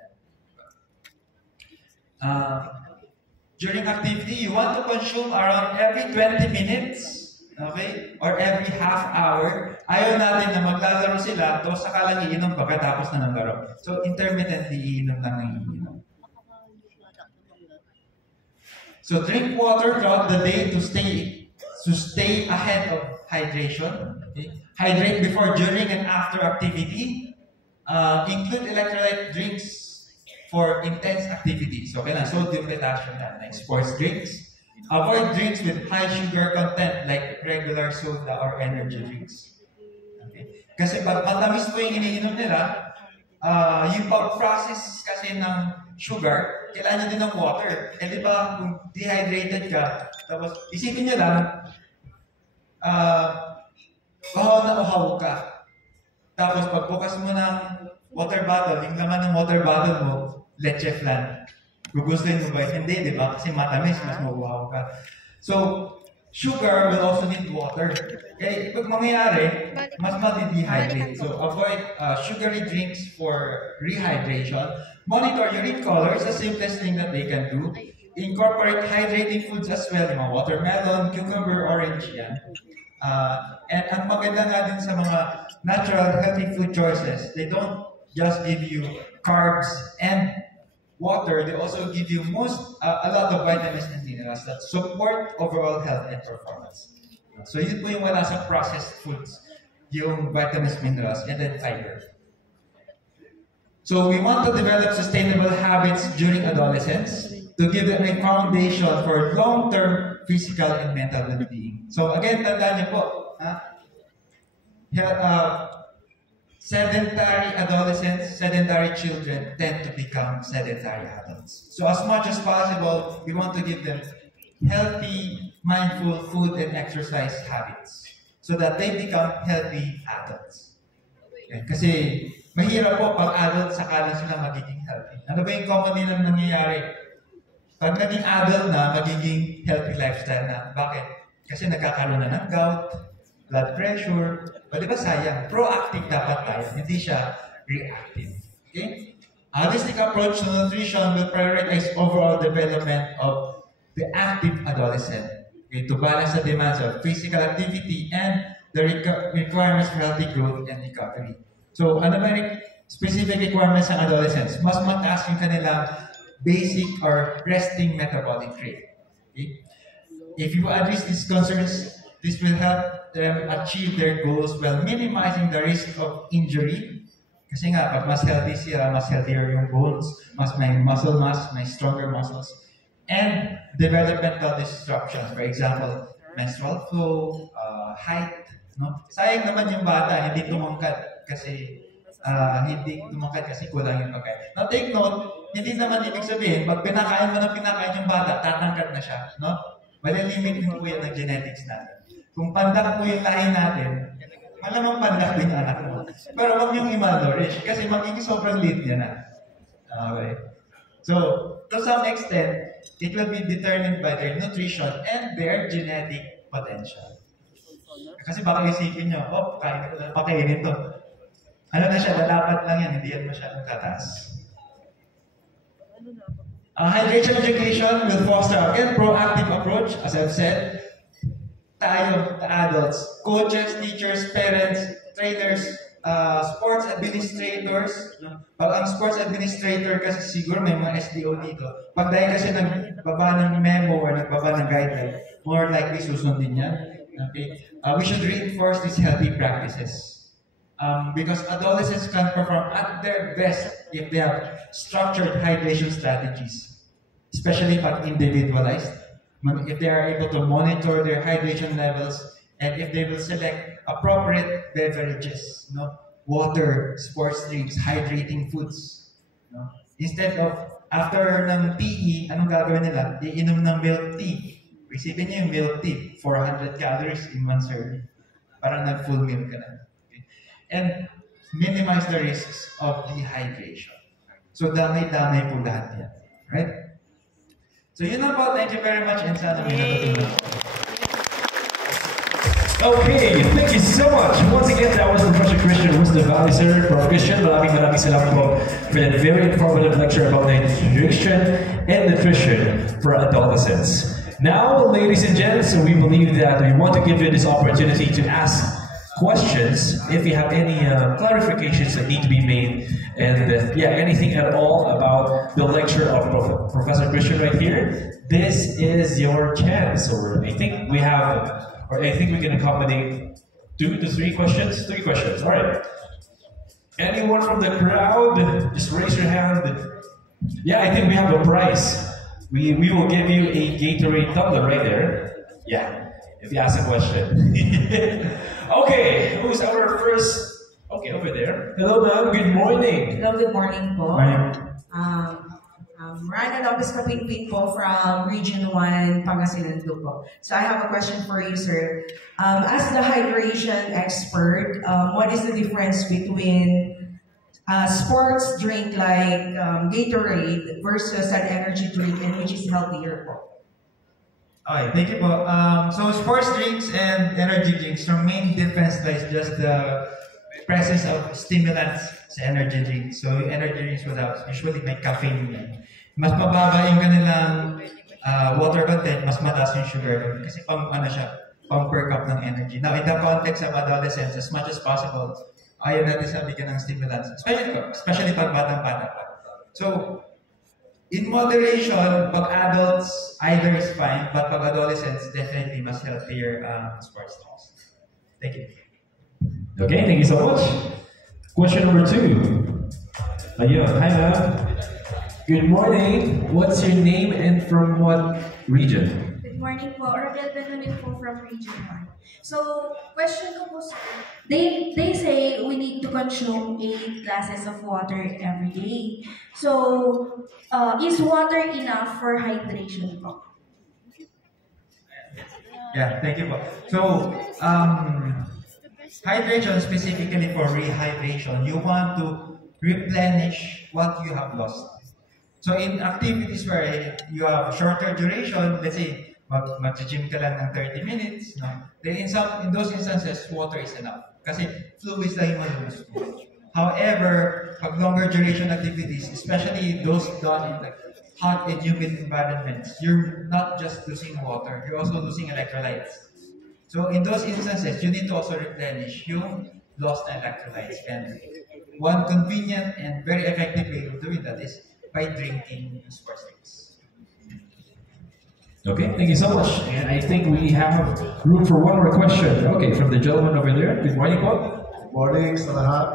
During activity, you want to consume around every 20 minutes. Okay? Or every half hour. Ayaw natin na maglalaro sila, tapos saka lang iinom pagkatapos na ng laro. So, intermittently iinom lang ng iinom. So, drink water throughout the day to stay ahead of hydration. Okay? Hydrate before, during, and after activity. Include electrolyte drinks for intense activity. So, kailan sodium, potassium, like sports drinks. Avoid drinks with high sugar content like regular soda or energy drinks. Okay? Kasi pag matamis po yung iniinom nila, yung pag-process kasi ng sugar, kailangan din ng water. Eh di ba, kung dehydrated ka, tapos isipin nyo lang, uhaw na uhaw ka. Tapos pagbukas mo ng water bottle, yung laman ng water bottle mo, leche flan. Gugustuhin mo ba? Hindi, di ba? Kasi matamis, mas mabuhaw ka. So, sugar will also need water. Okay? Pag mangyayari, mas mati-dehydrate. So, avoid sugary drinks for rehydration. Monitor urine color is the simplest thing that they can do. Incorporate hydrating foods as well. Yung mga watermelon, cucumber, orange, yan. And ang maganda nga din sa mga natural healthy food choices, they don't just give you carbs and water, they also give you a lot of vitamins and minerals that support overall health and performance. So yun po yung wala sa processed foods, yung vitamins, minerals, and then fiber. So we want to develop sustainable habits during adolescence to give them a foundation for long-term physical and mental well-being. So again, tandaan niyo po, sedentary adolescents, sedentary children tend to become sedentary adults. So as much as possible, we want to give them healthy, mindful food and exercise habits so that they become healthy adults. Okay. Kasi mahirap po pag adult saka lang sila magiging healthy. Ano ba yung common nilang nangyayari? Pag naging adult na, magiging healthy lifestyle na. Bakit? Kasi nagkakaroon na ng gout, blood pressure. O di ba sayang? Proactive dapat tayo, hindi siya reactive. Okay? A holistic approach to nutrition will prioritize overall development of the active adolescent, okay, to balance the demands of physical activity and the requirements for healthy growth and recovery. So, ano ba yung specific requirements ng adolescents? Mas mataas yung kanilang basic or resting metabolic rate. Okay? If you address these concerns, this will help them achieve their goals while minimizing the risk of injury. Kasi nga, pag mas healthy sila, mas healthier yung bones, mas may muscle mass, may stronger muscles, and developmental disruptions. For example, menstrual flow, height. No? Sayang naman yung bata, hindi tumangkad kasi kulang yung pagkain. Now take note, hindi naman ibig sabihin, pag pinakain mo ng pinakain yung bata, tatangkad na siya. No? Malilimit din po yan ng genetics natin. Kung pandak po yung lahi natin, malamang pandak din yung anak mo. Pero huwag niyong i-malnourish kasi magiging sobrang liit yan na. Okay. So, to some extent, it will be determined by their nutrition and their genetic potential. Kasi baka isipin nyo, pakainin to. Ano na siya, lalapat lang yan, hindi yan masyadong tataas. Hydration education will foster, again, proactive approach, as I've said. Tayo, the adults, coaches, teachers, parents, trainers, sports administrators. No? Pag ang sports administrator kasi siguro may mga SDO dito. Pag dahil kasi nagbaba ng memo or nagbaba ng guideline, more likely susundin yan. Okay? We should reinforce these healthy practices. Because adolescents can perform at their best if they have structured hydration strategies, especially pag individualized. If they are able to monitor their hydration levels and if they will select appropriate beverages, water, sports drinks, hydrating foods. Instead of after ng PE, anong gagawin nila? Iinom ng milk tea. Isipin niyo yung milk tea, 400 calories in one serving. Parang nag-full meal ka na. And minimize the risks of dehydration. So damay-damay po lahat yan. Right? So yun na po. Thank you very much. And sana may natutunan. Okay, thank you so much. Once again, that was Professor Christian Wustevali, sir. Prof. Christian, maraming salamat po for that very informative lecture about hydration and nutrition for adolescents. Now, ladies and gents, we believe that we want to give you this opportunity to ask questions if you have any clarifications that need to be made, and anything at all about the lecture of Professor Christian right here. This is your chance, or I think we can accommodate 2 to 3 questions. 3 questions. All right. Anyone from the crowd, just raise your hand. Yeah, I think we have a prize. We will give you a Gatorade tumbler right there. Yeah. If you ask a question. Okay, who's our first? Okay, over there. Hello, ma'am. Good morning. Hello, good morning po. Morning. Rana Lopez Kapitpit po from Region 1, Pangasinan po. So I have a question for you, sir. As the hydration expert, what is the difference between sports drink like Gatorade versus an energy drink, and which is healthier po? Okay, thank you po. So sports drinks and energy drinks, their main difference is just the presence of stimulants sa energy drinks. So energy drinks usually may caffeine. Mas mababa yung kanilang water content, mas mataas yung sugar kasi pang per cup ng energy. Now in the context of adolescents, as much as possible, ayaw natin sa bigyan ng stimulants, especially pag batang-bata pa. So in moderation, pag adults, either is fine, but pag adolescents, definitely mas healthier sports drinks. Thank you. Okay, thank you so much. Question number 2. Ayun, hi ma'am. Good morning. What's your name and from what region? Good morning po. Rodel Benunin po from Region 1. So, question ko po sir, they say we need to consume 8 glasses of water every day. So, is water enough for hydration po? Yeah, thank you po. So, hydration, specifically for rehydration, you want to replenish what you have lost. So in activities where you have shorter duration, let's say mag-gym ka lang ng 30 minutes, no? Then in those instances, water is enough. Kasi fluids lang yung malulus mo. However, pag longer duration activities, especially those done in like hot and humid environments, you're not just losing water, you're also losing electrolytes. So in those instances, you need to also replenish yung lost electrolytes. And one convenient and very effective way of doing that is by drinking sports drinks. Okay, thank you so much. And I think we have room for one more question. Okay, from the gentleman over there. Good morning po. Good morning sa lahat.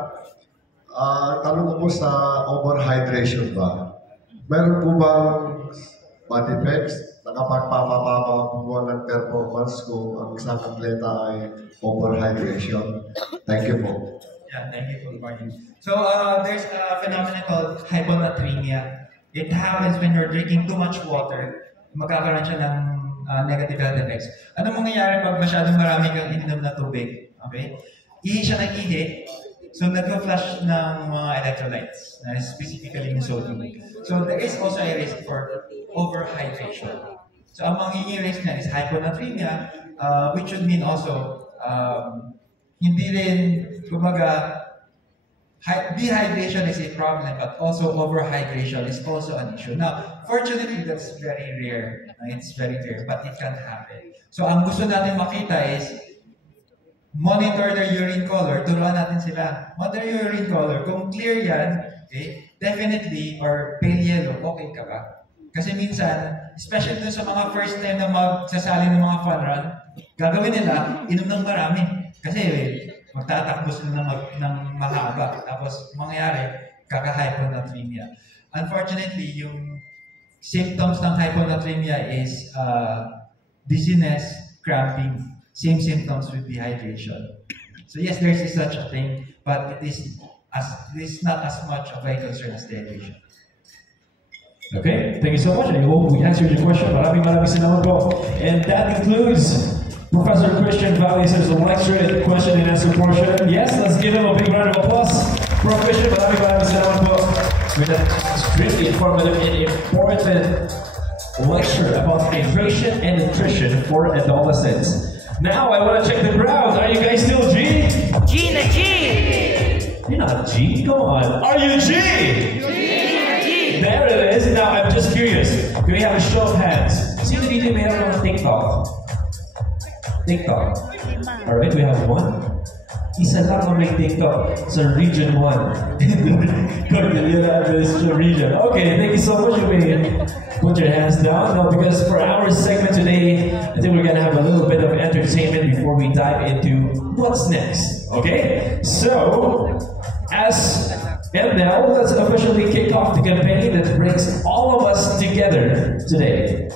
Tanong ko po sa overhydration ba? Meron po bang bad effects na kapag papapapa po ng performance kung ang isang atleta ay overhydration? Thank you po. Yeah, thank you for the So there's a phenomenon called hyponatremia. It happens when you're drinking too much water. Magkakaroon siya ng negative health effects. Ano mangyayari pag masyadong marami kang ininom na tubig? Okay? Ihi siya ng ihi. So nag-flush ng mga electrolytes, specifically yung sodium. So there is also a risk for overhydration. So ang magiging risk niya is hyponatremia, which would mean also hindi rin, kumbaga, dehydration is a problem, but also overhydration is also an issue. Now, fortunately, that's very rare. It's very rare, but it can happen. So, ang gusto natin makita is monitor their urine color. Turuan natin sila. Monitor your urine color. Kung clear yan, okay, definitely, or pale yellow, okay ka ba? Kasi minsan, especially dun sa mga first time na magsasali ng mga fun run, gagawin nila, inom ng marami. Kasi magtatakbo sila ng mahaba. Tapos, mangyayari, kaka-hyponatremia. Unfortunately, yung symptoms ng hyponatremia is dizziness, cramping, same symptoms with dehydration. So yes, there is such a thing, but it is not as much of a concern as dehydration. Okay, thank you so much. I hope we answered your question. Maraming salamat po. And that concludes Professor Christian Valdez's lecture question and answer portion. Yes, let's give him a big round of applause. Prof. Christian, maraming salamat po. With an extremely informative and important lecture about hydration and nutrition for adolescents. Now I want to check the crowd. Are you guys still G? G na G! You're not G. Come on. Are you G? There it is. Now I'm just curious. Can we have a show of hands? Sino dito may meron ng TikTok? TikTok. Alright, we have one. Isa lang ang may TikTok sa Region 1. Cordillera Administrative Region. Okay, thank you so much. You may put your hands down. No, because for our segment today, I think we're going to have a little bit of entertainment before we dive into what's next. Okay? So, and now, let's officially kick off the campaign that brings all of us together today.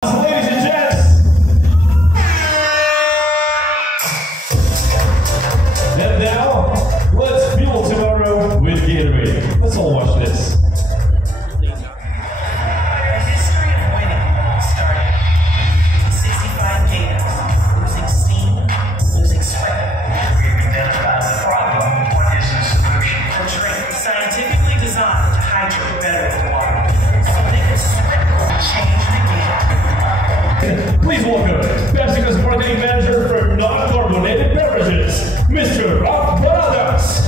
Ladies and gents, and now let's fuel tomorrow with Gatorade. Let's all watch this. The history of winning started 65 games, losing steam, losing sweat. We've identified the problem. What is the solution? A drink scientifically designed to hydrate better than water, so they can sweat, change the game. Please welcome PepsiCo's marketing manager for non-carbonated beverages, Mr. Rob Baradas.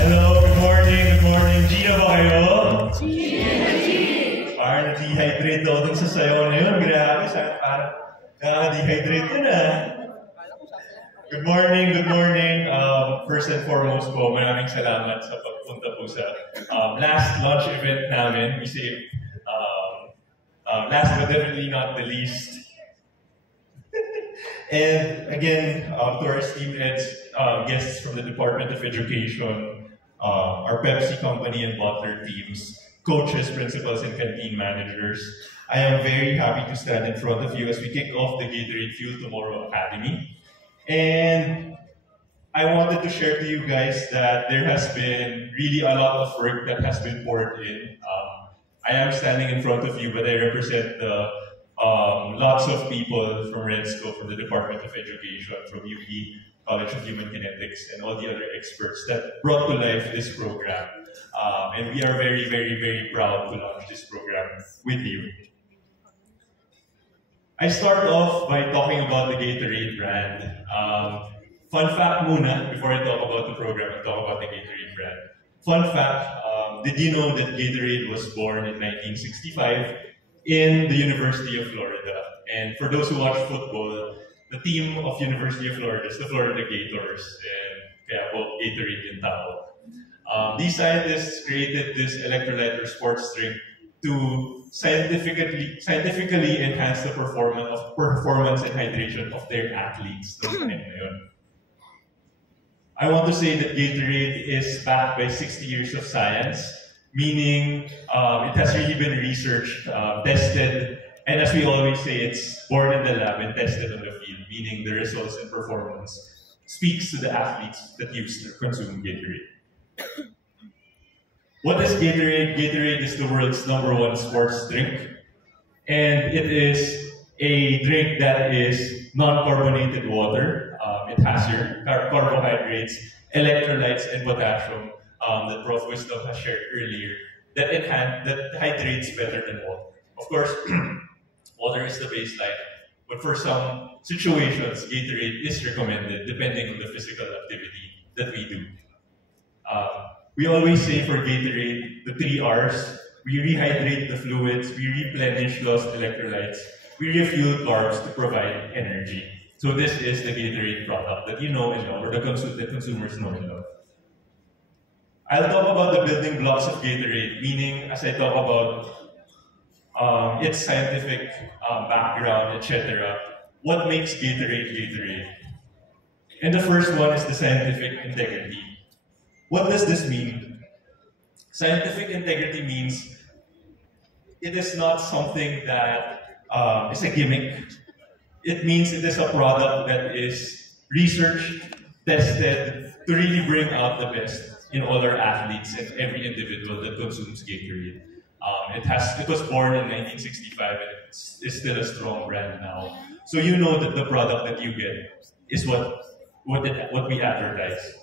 Hello, good morning. Gina ba kayo? Gina! Parang na-dehydrate daw dun sa sayaw na yun. Grabe, parang nakaka-dehydrate yun Good morning. First and foremost po, maraming salamat sa pagpunta po sa last launch event namin. We saved, last but definitely not the least. And again, to our esteemed guests from the Department of Education, our Pepsi company and bottler teams, coaches, principals, and canteen managers, I am very happy to stand in front of you as we kick off the Gatorade Fuel Tomorrow Academy. And I wanted to share to you guys that there has been really a lot of work that has been poured in. I am standing in front of you, but I represent the lots of people from REDSCO, from the Department of Education, from UP, College of Human Kinetics, and all the other experts that brought to life this program. And we are very, very, very proud to launch this program with you. I start off by talking about the Gatorade brand. Fun fact muna, before I talk about the program, I'll talk about the Gatorade brand. Fun fact, did you know that Gatorade was born in 1965 in the University of Florida? And for those who watch football, the team of University of Florida is the Florida Gators, and kaya po Gatorade yung tao. These scientists created this electrolyte or sports drink to scientifically enhance the performance and hydration of their athletes. I want to say that Gatorade is backed by 60 years of science, meaning it has really been researched, tested, and as we always say, it's born in the lab and tested on the field, meaning the results and performance speaks to the athletes that use to consume Gatorade. What is Gatorade? Gatorade is the world's #1 sports drink, and it is a drink that is non-carbonated water. It has your carbohydrates, electrolytes, and potassium that Prof. Wisdom has shared earlier that hydrates better than water. Of course, water is the baseline, but for some situations, Gatorade is recommended depending on the physical activity that we do. We always say for Gatorade, the 3 R's, we rehydrate the fluids, we replenish lost electrolytes, we refuel carbs to provide energy. So this is the Gatorade product that you know and love, or the consumers know and love. I'll talk about the building blocks of Gatorade, meaning as I talk about its scientific background, etc. What makes Gatorade Gatorade? And the first one is the scientific integrity. What does this mean? Scientific integrity means it is not something that is a gimmick. It means it is a product that is researched, tested to really bring out the best in all our athletes and every individual that consumes Gatorade. It was born in 1965 and it's still a strong brand now. So you know that the product that you get is what we advertise.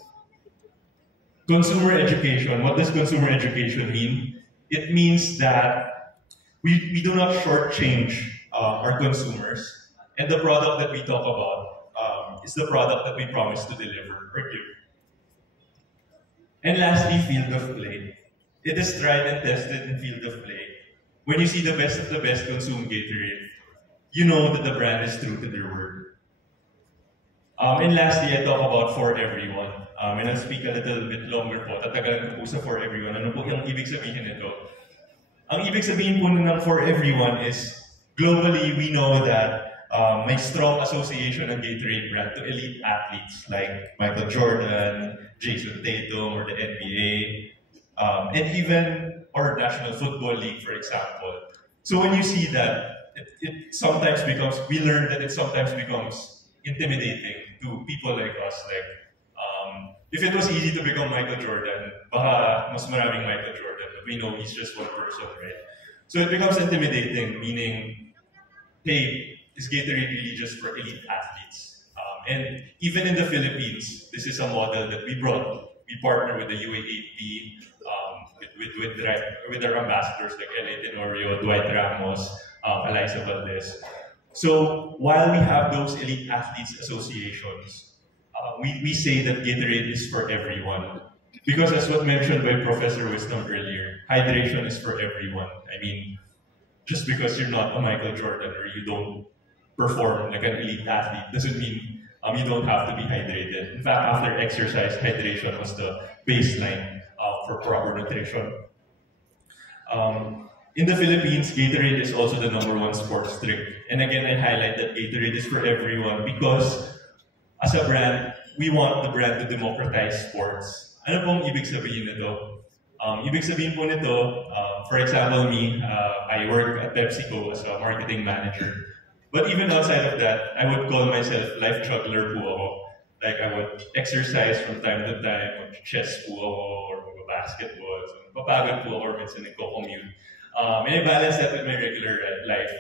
Consumer education. What does consumer education mean? It means that we do not shortchange our consumers. And the product that we talk about is the product that we promise to deliver or give. And lastly, field of play. It is tried and tested in field of play. When you see the best of the best consume Gatorade, you know that the brand is true to their word. And lastly, I talk about for everyone. And I'll speak a little bit longer po. Tatagalan ko po sa for everyone. Ano po yung ibig sabihin nito? Ang ibig sabihin po ng for everyone is, globally, we know that may strong association ng Gatorade brand to elite athletes like Michael Jordan, Jason Tatum, or the NBA, and even our National Football League, for example. So when you see that, it sometimes becomes, we learn that it sometimes becomes intimidating to people like us. Like, if it was easy to become Michael Jordan, baka mas maraming Michael Jordan, but we know he's just one person, right? So it becomes intimidating, meaning, hey, is Gatorade really just for elite athletes? And even in the Philippines, this is a model that we brought. We partner with the UAAP, with our ambassadors like L.A. Tenorio, Dwight Ramos, Eliza Valdez. So while we have those elite athletes associations, we say that Gatorade is for everyone. Because as what mentioned by Professor Wisdom earlier, hydration is for everyone. I mean, just because you're not a Michael Jordan or you don't perform like an elite athlete doesn't mean you don't have to be hydrated. In fact, after exercise, hydration was the baseline for proper nutrition. In the Philippines, Gatorade is also the #1 sports drink. And again, I highlight that Gatorade is for everyone because as a brand, we want the brand to democratize sports. Ano pong ibig sabihin nito? Ibig sabihin po nito, for example, me, I work at PepsiCo as a marketing manager. But even outside of that, I would call myself life juggler po ako. Like, I would exercise from time to time, chess po ako, or basketball. So, papagod po ako, or minsan nagko-commute. And I balance that with my regular life.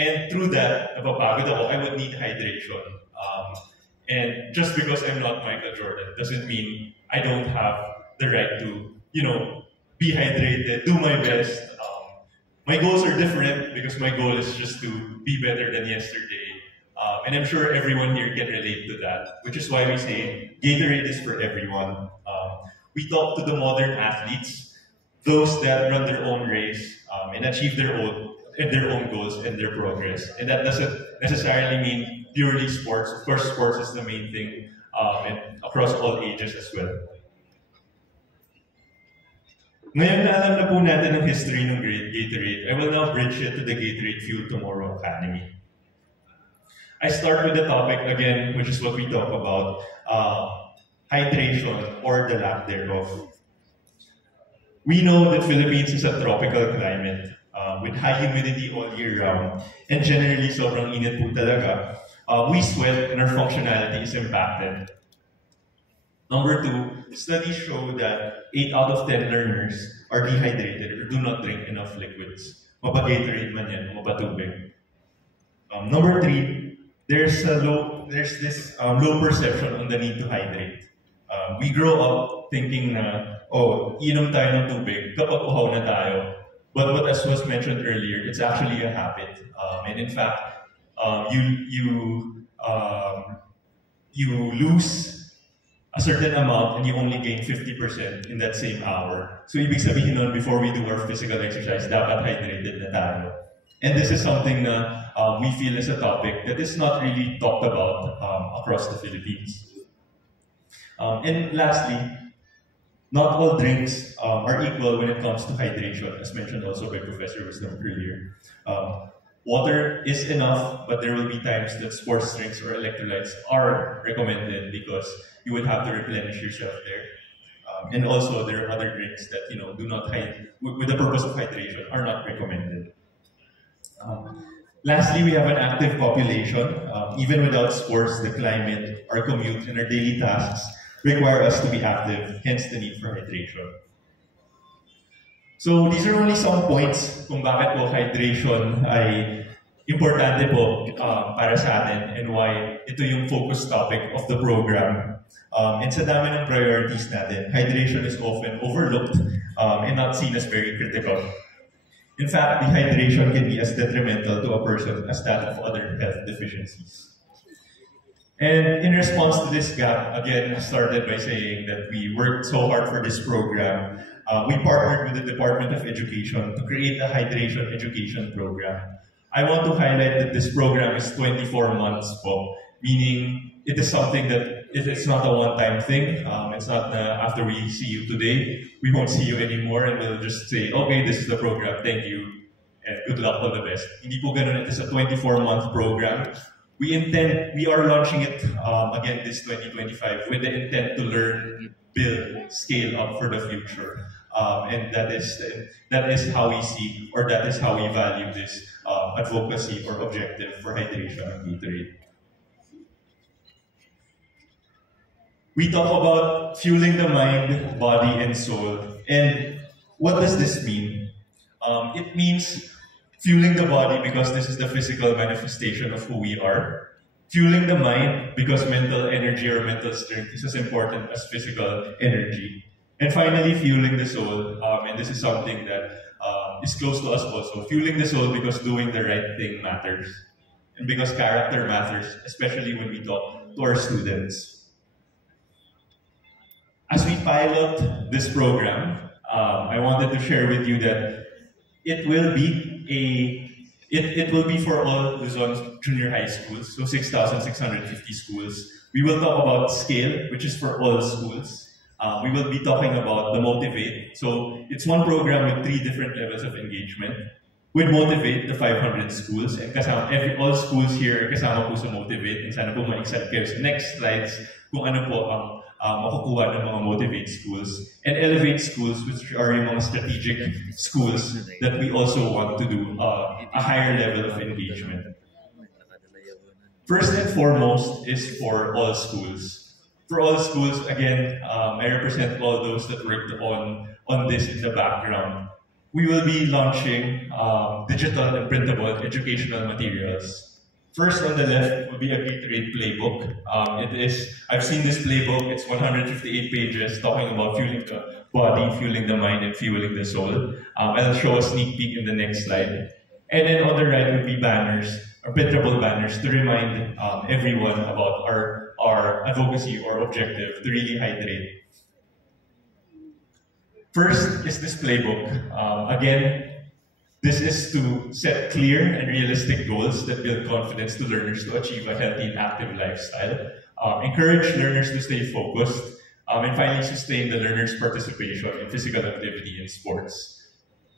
And through that, napapagod ako, I would need hydration. And just because I'm not Michael Jordan doesn't mean I don't have the right to, be hydrated, do my best. My goals are different because my goal is just to be better than yesterday. And I'm sure everyone here can relate to that, which is why we say Gatorade is for everyone. We talk to the modern athletes, those that run their own race and achieve their own goals and their progress. And that doesn't necessarily mean purely sports. Of course, sports is the main thing, and across all ages as well. Ngayon na alam na po natin ang history ng Gatorade, I will now bridge it to the Gatorade Fuel Tomorrow Academy. I start with the topic again, which is what we talk about, hydration or the lack thereof. We know that Philippines is a tropical climate with high humidity all year round, and generally sobrang init po talaga. We sweat and our functionality is impacted. Number two, studies show that 8 out of 10 learners are dehydrated or do not drink enough liquids. Mapa-Gatorade man yan, mapa-tubig. Number three, there's this low perception on the need to hydrate. We grow up thinking na, oh, inom tayo ng tubig kapag uhaw na tayo. But what as was mentioned earlier, it's actually a habit. And in fact, you lose a certain amount and you only gain 50% in that same hour. So ibig sabihin nun, before we do our physical exercise, dapat hydrated na tayo. And this is something na we feel is a topic that is not really talked about across the Philippines. And lastly, not all drinks are equal when it comes to hydration, as mentioned also by Professor Wisdom earlier. Water is enough, but there will be times that sports drinks or electrolytes are recommended because you would have to replenish yourself there. And also, there are other drinks that do not with the purpose of hydration are not recommended. Lastly, we have an active population. Even without sports, the climate, our commute, and our daily tasks require us to be active, hence the need for hydration. So these are only some points kung bakit po hydration ay importante po para sa atin and why ito yung focus topic of the program. And sa dami ng priorities natin, hydration is often overlooked and not seen as very critical. In fact, dehydration can be as detrimental to a person as that of other health deficiencies. And in response to this gap, again, I started by saying that we worked so hard for this program. We partnered with the Department of Education to create a hydration education program. I want to highlight that this program is 24 months po, meaning it is something that it's not a one-time thing. It's not after we see you today, we won't see you anymore and we'll just say, okay, this is the program, thank you, and good luck, all the best. Hindi po ganun, it is a 24-month program. We are launching it again this 2025 with the intent to learn, build, scale up for the future. And that is how we see, or that is how we value this advocacy or objective for hydration and Gatorade. We talk about fueling the mind, body, and soul. And what does this mean? It means fueling the body because this is the physical manifestation of who we are. Fueling the mind because mental energy or mental strength is as important as physical energy. And finally, fueling the soul, and this is something that is close to us also. Fueling the soul because doing the right thing matters. And because character matters, especially when we talk to our students. As we pilot this program, I wanted to share with you that it will be for all Luzon junior high schools, so 6,650 schools. We will talk about scale, which is for all schools. We will be talking about the Motivate. So it's one program with 3 different levels of engagement. With Motivate, the 500 schools, and all schools here kasama po sa Motivate, and sana po ma-excite kayo sa next slides kung ano po ang makukuha ng mga Motivate schools. And Elevate schools, which are yung mga strategic schools that we also want to do a higher level of engagement. First and foremost is for all schools. For all schools, again, I represent all those that worked on this in the background. We will be launching digital and printable educational materials. First on the left will be a Gatorade playbook. I've seen this playbook, it's 158 pages talking about fueling the body, fueling the mind, and fueling the soul. I'll show a sneak peek in the next slide. And then on the right will be banners, or printable banners, to remind everyone about our advocacy or objective to really hydrate. First is this playbook. Again, this is to set clear and realistic goals that build confidence to learners to achieve a healthy and active lifestyle. Encourage learners to stay focused. And finally, sustain the learner's participation in physical activity and sports.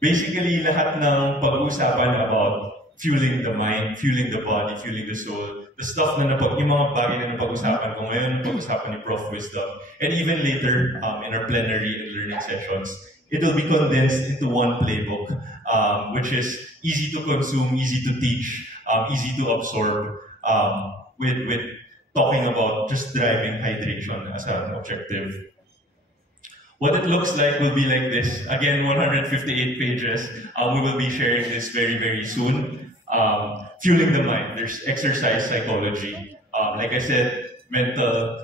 Basically, lahat ng pag-uusapan about fueling the mind, fueling the body, fueling the soul, the stuff na yung mga bagay na napag-usapan ko ngayon, pag-usapan ni Prof. Wisdom, and even later in our plenary and learning sessions, it will be condensed into one playbook, which is easy to consume, easy to teach, easy to absorb, with talking about just driving hydration as an objective. What it looks like will be like this. Again, 158 pages. We will be sharing this very, very soon. Fueling the mind. There's exercise psychology. Like I said, mental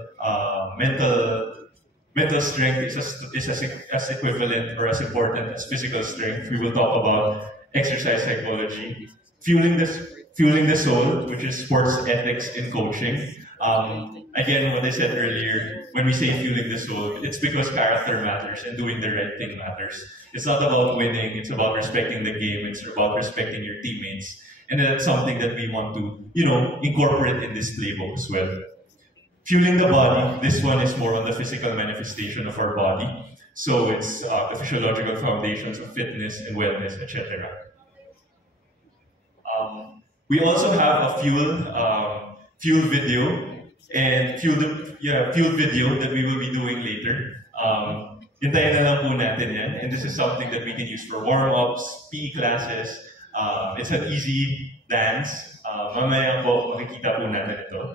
strength is as equivalent or as important as physical strength. We will talk about exercise psychology. Fueling the soul, which is sports ethics and coaching. Again, what I said earlier, when we say fueling the soul, it's because character matters and doing the right thing matters. It's not about winning, it's about respecting the game, it's about respecting your teammates. And that's something that we want to, incorporate in this playbook as well. Fueling the body, this one is more on the physical manifestation of our body. So it's the physiological foundations of fitness and wellness, etc. We also have a fuel video and fuel video that we will be doing later. Hintayin na lang po natin yan. And this is something that we can use for warm-ups, PE classes. It's an easy dance. Mamaya po, makikita po natin ito.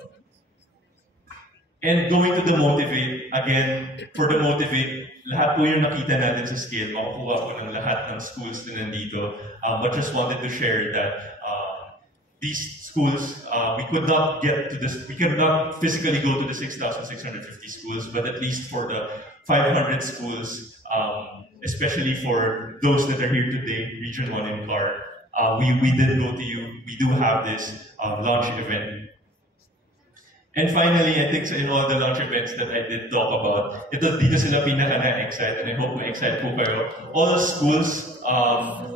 And going to the motivate, again, for the motivate, lahat po yung nakita natin sa scale, makukuha po ng lahat ng schools na nandito. But just wanted to share that these schools, we could not physically go to the 6,650 schools, but at least for the 500 schools, especially for those that are here today, Region 1 in Clark, we did go to you. We do have this launch event. And finally, I think in all the launch events that I did talk about, dito sila pinaka na-excite, and I hope ma-excite po kayo. All the schools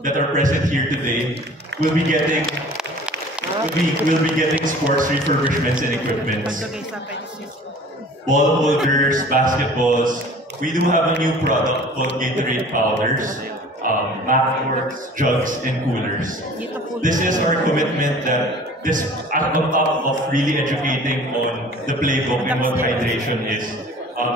that are present here today will be getting sports refurbishments and equipments. Ball holders, basketballs. We do have a new product called Gatorade powders, backboards, jugs, and coolers. This is our commitment that on top of really educating on the playbook and what hydration is,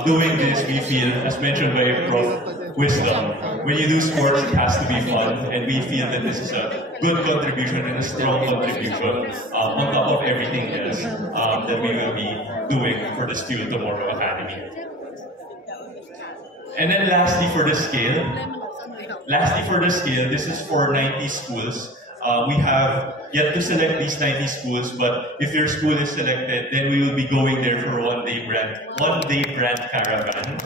doing this, we feel, as mentioned by Prof. Wisdom, when you do sports, it has to be fun, and we feel that this is a good contribution and a strong contribution on top of everything else that we will be doing for the Fuel Tomorrow Academy. And then lastly for the scale, this is for 90 schools. We have yet to select these 90 schools, but if your school is selected, then we will be going there for one day brand caravan.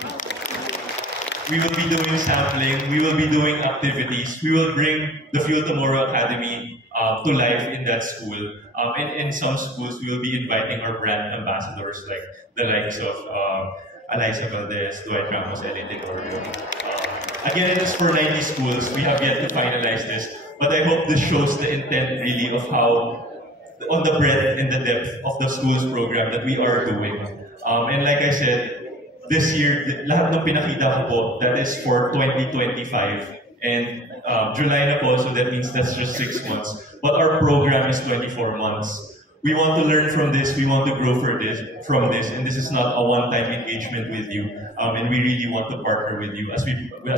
We will be doing sampling, we will be doing activities, we will bring the Fuel Tomorrow Academy to life in that school. And in some schools, we will be inviting our brand ambassadors, like the likes of Eliza Valdez, Dwight Ramos, and Gregorio. Again, it is for 90 schools. We have yet to finalize this, but I hope this shows the intent really of how, on the breadth and the depth of the schools program that we are doing. And like I said, this year, lahat ng pinakita ko po, that is for 2025. And July na po, so that means that's just 6 months. But our program is 24 months. We want to learn from this, we want to grow from this, and this is not a one-time engagement with you. And we really want to partner with you as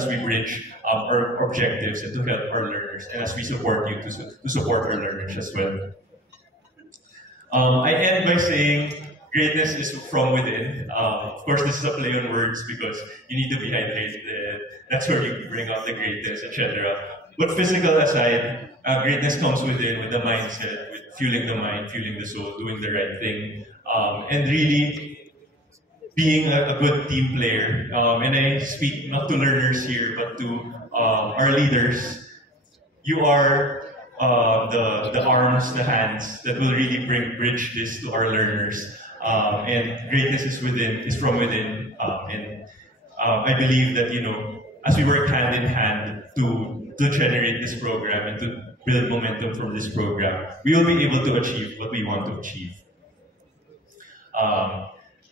we bridge our objectives and to help our learners, and as we support you to support our learners as well. I end by saying, greatness is from within. Of course, this is a play on words because you need to be hydrated. That's where you bring out the greatness, etc. But physical aside, greatness comes within with the mindset, with fueling the mind, fueling the soul, doing the right thing, and really being a good team player. And I speak not to learners here, but to our leaders. You are the arms, the hands that will really bridge this to our learners. And greatness is from within. And I believe that, as we work hand in hand to generate this program and to build momentum from this program, we will be able to achieve what we want to achieve.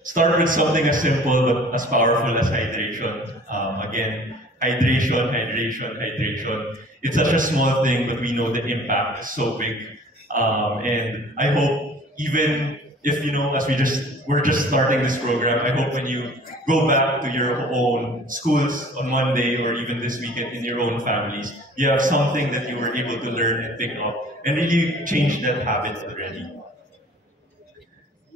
start with something as simple but as powerful as hydration. Again, hydration, hydration, hydration. It's such a small thing, but we know the impact is so big. And I hope even if, as we're just starting this program, I hope when you go back to your own schools on Monday or even this weekend in your own families, you have something that you were able to learn and pick up and really change that habit already.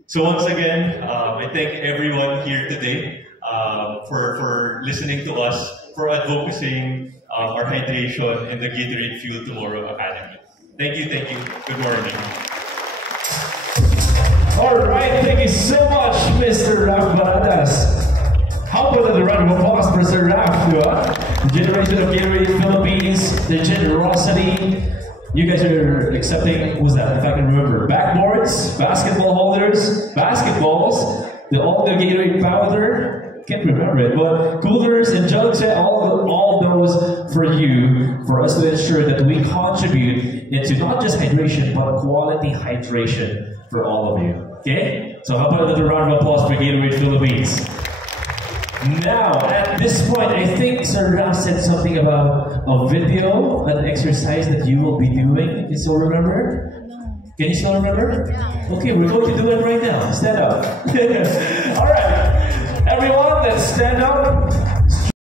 So once again, I thank everyone here today for listening to us, for advocating our hydration and the Gatorade Fuel Tomorrow Academy. Thank you, thank you. Good morning. All right, thank you so much, Mr. Raf Baradas. How about the round of applause for Sir Raf? The generation of Gatorade Philippines, the generosity. You guys are accepting, what was that, if I can remember, backboards, basketball holders, basketballs, all the Gatorade powder, can't remember it, but coolers and jugs, all those for you, for us to ensure that we contribute into not just hydration, but quality hydration for all of you. Okay? So how about another round of applause for Gatorade Philippines? Now, at this point, I think Sir Raf said something about a video, an exercise that you will be doing. You still remember? Can you still remember? Yeah. Okay, we're going to do it right now. Stand up. All right. Everyone, let's stand up.